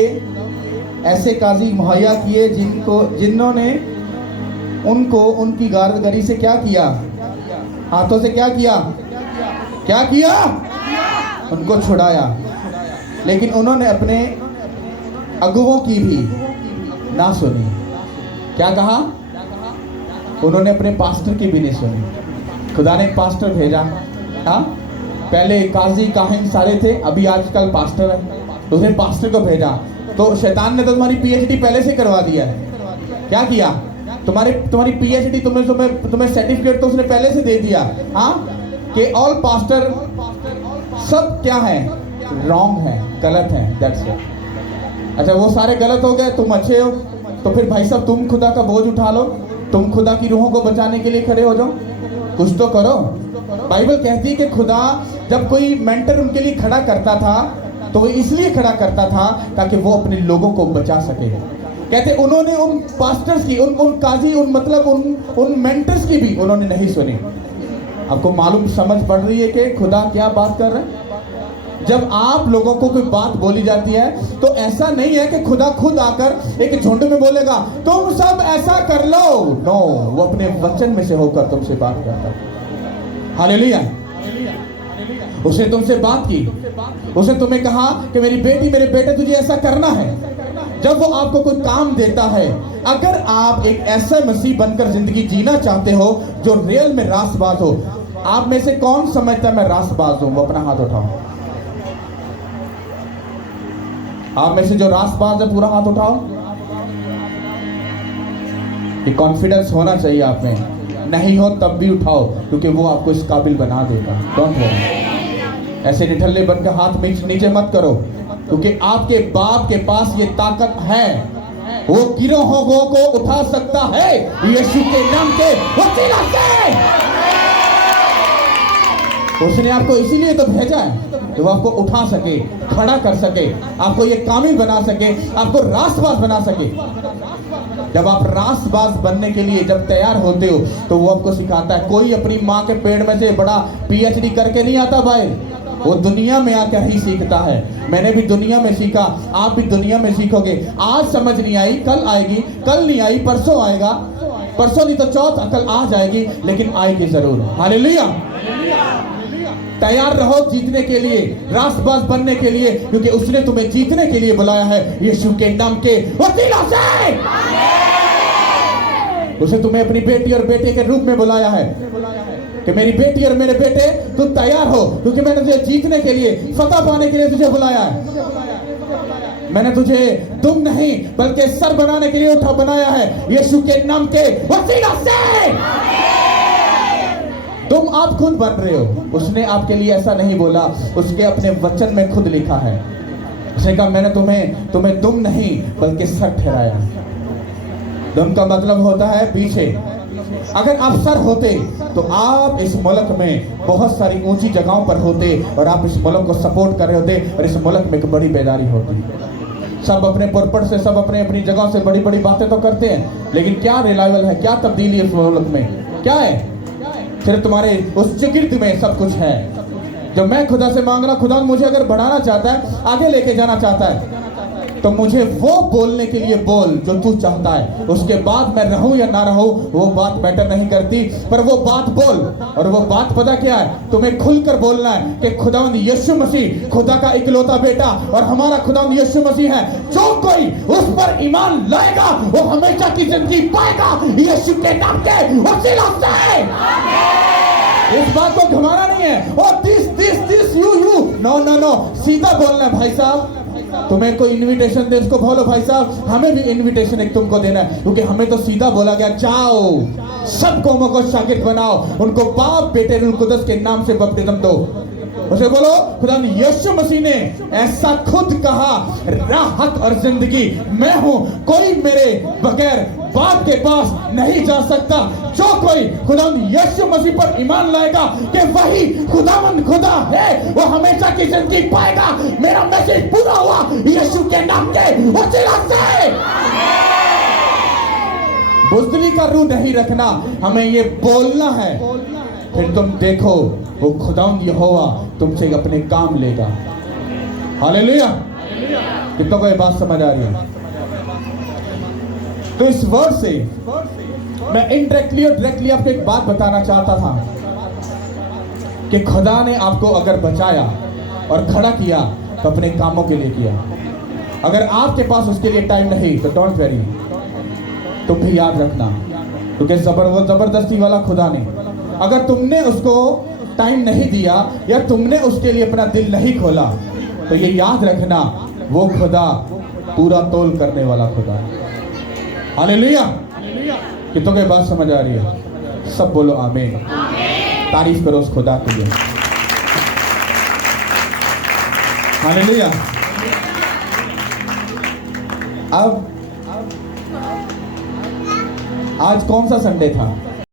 ऐसे काजी मुहैया किए जिन्होंने उनको उनकी गारदगरी से क्या किया? हाथों से क्या किया? उनको छुड़ाया। लेकिन उन्होंने अपने अगुओं की भी ना सुनी। क्या कहा? उन्होंने अपने पास्टर की भी नहीं सुनी। खुदा ने एक पास्टर भेजा। हाँ, पहले काजी काहिन सारे थे, अभी आजकल पास्टर है। दूसरे पास्टर को भेजा तो शैतान ने तो तुम्हारी पीएचडी पहले से करवा दिया है। क्या किया? तुम्हारी पीएचडी तुम्हें सर्टिफिकेट तो उसने पहले से दे दिया। हाँ, कि ऑल पास्टर सब क्या है? रॉन्ग है, गलत है। That's it. अच्छा, वो सारे गलत हो गए, तुम अच्छे हो, तो फिर भाई साहब तुम खुदा का बोझ उठा लो, तुम खुदा की रूहों को बचाने के लिए खड़े हो जाओ, कुछ तो करो। बाइबल कहती है कि खुदा जब कोई मेंटर उनके लिए खड़ा करता था तो वो इसलिए खड़ा करता था ताकि वो अपने लोगों को बचा सके। कहते उन्होंने उन पास्टर्स की, उन काजी, उन मेंटर्स की भी उन्होंने नहीं सुनी। आपको मालूम समझ पड़ रही है कि खुदा क्या बात कर रहे हैं? जब आप लोगों को कोई बात बोली जाती है तो ऐसा नहीं है कि खुदा खुद आकर एक झुंड में बोलेगा तुम सब ऐसा कर लो। नो, वो अपने वचन में से होकर तुमसे बात करता है। हालेलुया। उसने तुमसे बात की, उसने तुम्हें कहा कि मेरी बेटी, मेरे बेटे, तुझे ऐसा करना है। जब वो आपको कोई काम देता है, अगर आप एक ऐसा मसीह बनकर जिंदगी जीना चाहते हो जो रियल में रासबाज हो, आप में से कौन समझता है मैं रासबाज हूं? वो अपना हाथ उठाओ। आप में से जो रासबाज है पूरा हाथ उठाओ। ये कॉन्फिडेंस होना चाहिए आप में। नहीं हो तब भी उठाओ, क्योंकि वो आपको इस काबिल बना देगा। Don't worry. ऐसे निठल्ले बनकर हाथ नीचे मत करो, क्योंकि आपके बाप के पास ये ताकत है। वो गिरोहों को उठा सकता है यीशु के नाम के वसीला से। उसने आपको इसीलिए तो भेजा है कि वो आपको उठा सके, खड़ा कर सके, आपको ये कामिल बना सके, आपको रासबाज बना सके। जब आप रासबाज बनने के लिए जब तैयार होते हो तो वो आपको सिखाता है। कोई अपनी माँ के पेट में से बड़ा पीएचडी करके नहीं आता भाई, वो दुनिया में आकर ही सीखता है। मैंने भी दुनिया में सीखा, आप भी दुनिया में सीखोगे। आज समझ नहीं आई कल आएगी, कल नहीं आई परसों आएगा, परसों नहीं तो चौथ कल आ जाएगी, लेकिन आएगी जरूर। हालेलुया। तैयार रहो जीतने के लिए, रासबाज बनने के लिए, क्योंकि उसने तुम्हें जीतने के लिए बुलाया है यीशु के नाम के वसीला से। उसे तुम्हें अपनी बेटी और बेटे के रूप में बुलाया है कि मेरी बेटी और मेरे बेटे तुम तैयार हो, क्योंकि मैंने तुझे जीतने के लिए, फतह पाने के लिए तुझे बुलाया है। मैंने तुझे तुम नहीं बल्कि सर बनाने के लिए उठा बनाया है यीशु के नाम के वसीला से। तुम आप खुद बन रहे हो, उसने आपके लिए ऐसा नहीं बोला, उसके अपने वचन में खुद लिखा है। उसने कहा मैंने तुम्हें तुम नहीं बल्कि सर ठहराया। दुम का मतलब होता है पीछे। अगर आप सर होते तो आप इस मुल्क में बहुत सारी ऊंची जगहों पर होते और आप इस मुल्क को सपोर्ट कर रहे होते और इस मुल्क में एक बड़ी बेदारी होती। सब अपने पुरपट से, सब अपनी जगह से बड़ी बड़ी बातें तो करते हैं, लेकिन क्या रिलाइवल है, क्या तब्दीली है इस मुल्क में? क्या है? सिर्फ तुम्हारे उस चिकिर्द में सब कुछ है। जब मैं खुदा से मांग रहा, खुदा मुझे अगर बढ़ाना चाहता है, आगे लेके जाना चाहता है, तो मुझे वो बोलने के लिए बोल जो तू चाहता है। उसके बाद मैं रहूं या ना रहूं वो बात मैटर नहीं करती, पर वो बात बोल। और वो बात पता क्या है? तुम्हें खुलकर बोलना है कि खुदावंद यीशु मसीह खुदा का इकलौता बेटा और हमारा खुदावंद यीशु मसीह है। जो कोई उस पर ईमान लाएगा वो हमेशा की जिंदगी पाएगा यीशु के नाम के वसीला से। इस बात को घुमाना नहीं है, और दिस यू नो, सीधा बोलना है। भाई साहब तुम्हें कोई इनविटेशन दे, उसको बोलो भाई साहब हमें भी इनविटेशन एक तुमको देना है, क्योंकि हमें तो सीधा बोला गया जाओ सब कौमों को शागिर्द बनाओ, उनको बाप बेटे रूह कुदस के नाम से बपतिस्म दो। उसे बोलो खुदा यीशु मसीह ने ऐसा खुद कहा, राहत और जिंदगी मैं हूं, कोई मेरे बगैर बाप के पास नहीं जा सकता। जो कोई खुदावंद यीशु मसीह पर ईमान लाएगा कि वही खुदावंद खुदा है, वो हमेशा की जिंदगी पाएगा। मेरा मैसेज पूरा हुआ यीशु के नाम के वसीला से। बुज़दिली का रूह नहीं रखना, हमें ये बोलना है। फिर तुम देखो वो खुदावंद यहोवा तुमसे अपने काम लेगा। हालेलुया। कितना को ये बात समझ आ रही है? तो इस वर्ड से मैं इनडायरेक्टली और डायरेक्टली आपको एक बात बताना चाहता था कि खुदा ने आपको अगर बचाया और खड़ा किया तो अपने कामों के लिए किया। अगर आपके पास उसके लिए टाइम नहीं तो डोंट वरी, तुम भी याद रखना, क्योंकि वो जबरदस्ती वाला खुदा ने, अगर तुमने उसको टाइम नहीं दिया या तुमने उसके लिए अपना दिल नहीं खोला, तो ये याद रखना वो खुदा पूरा तोल करने वाला खुदा। हालेलुया। कितनों को बात समझ आ रही है? सब बोलो आमीन। तारीफ करो उस खुदा के लिए। हालेलुया। अब आज कौन सा संडे था?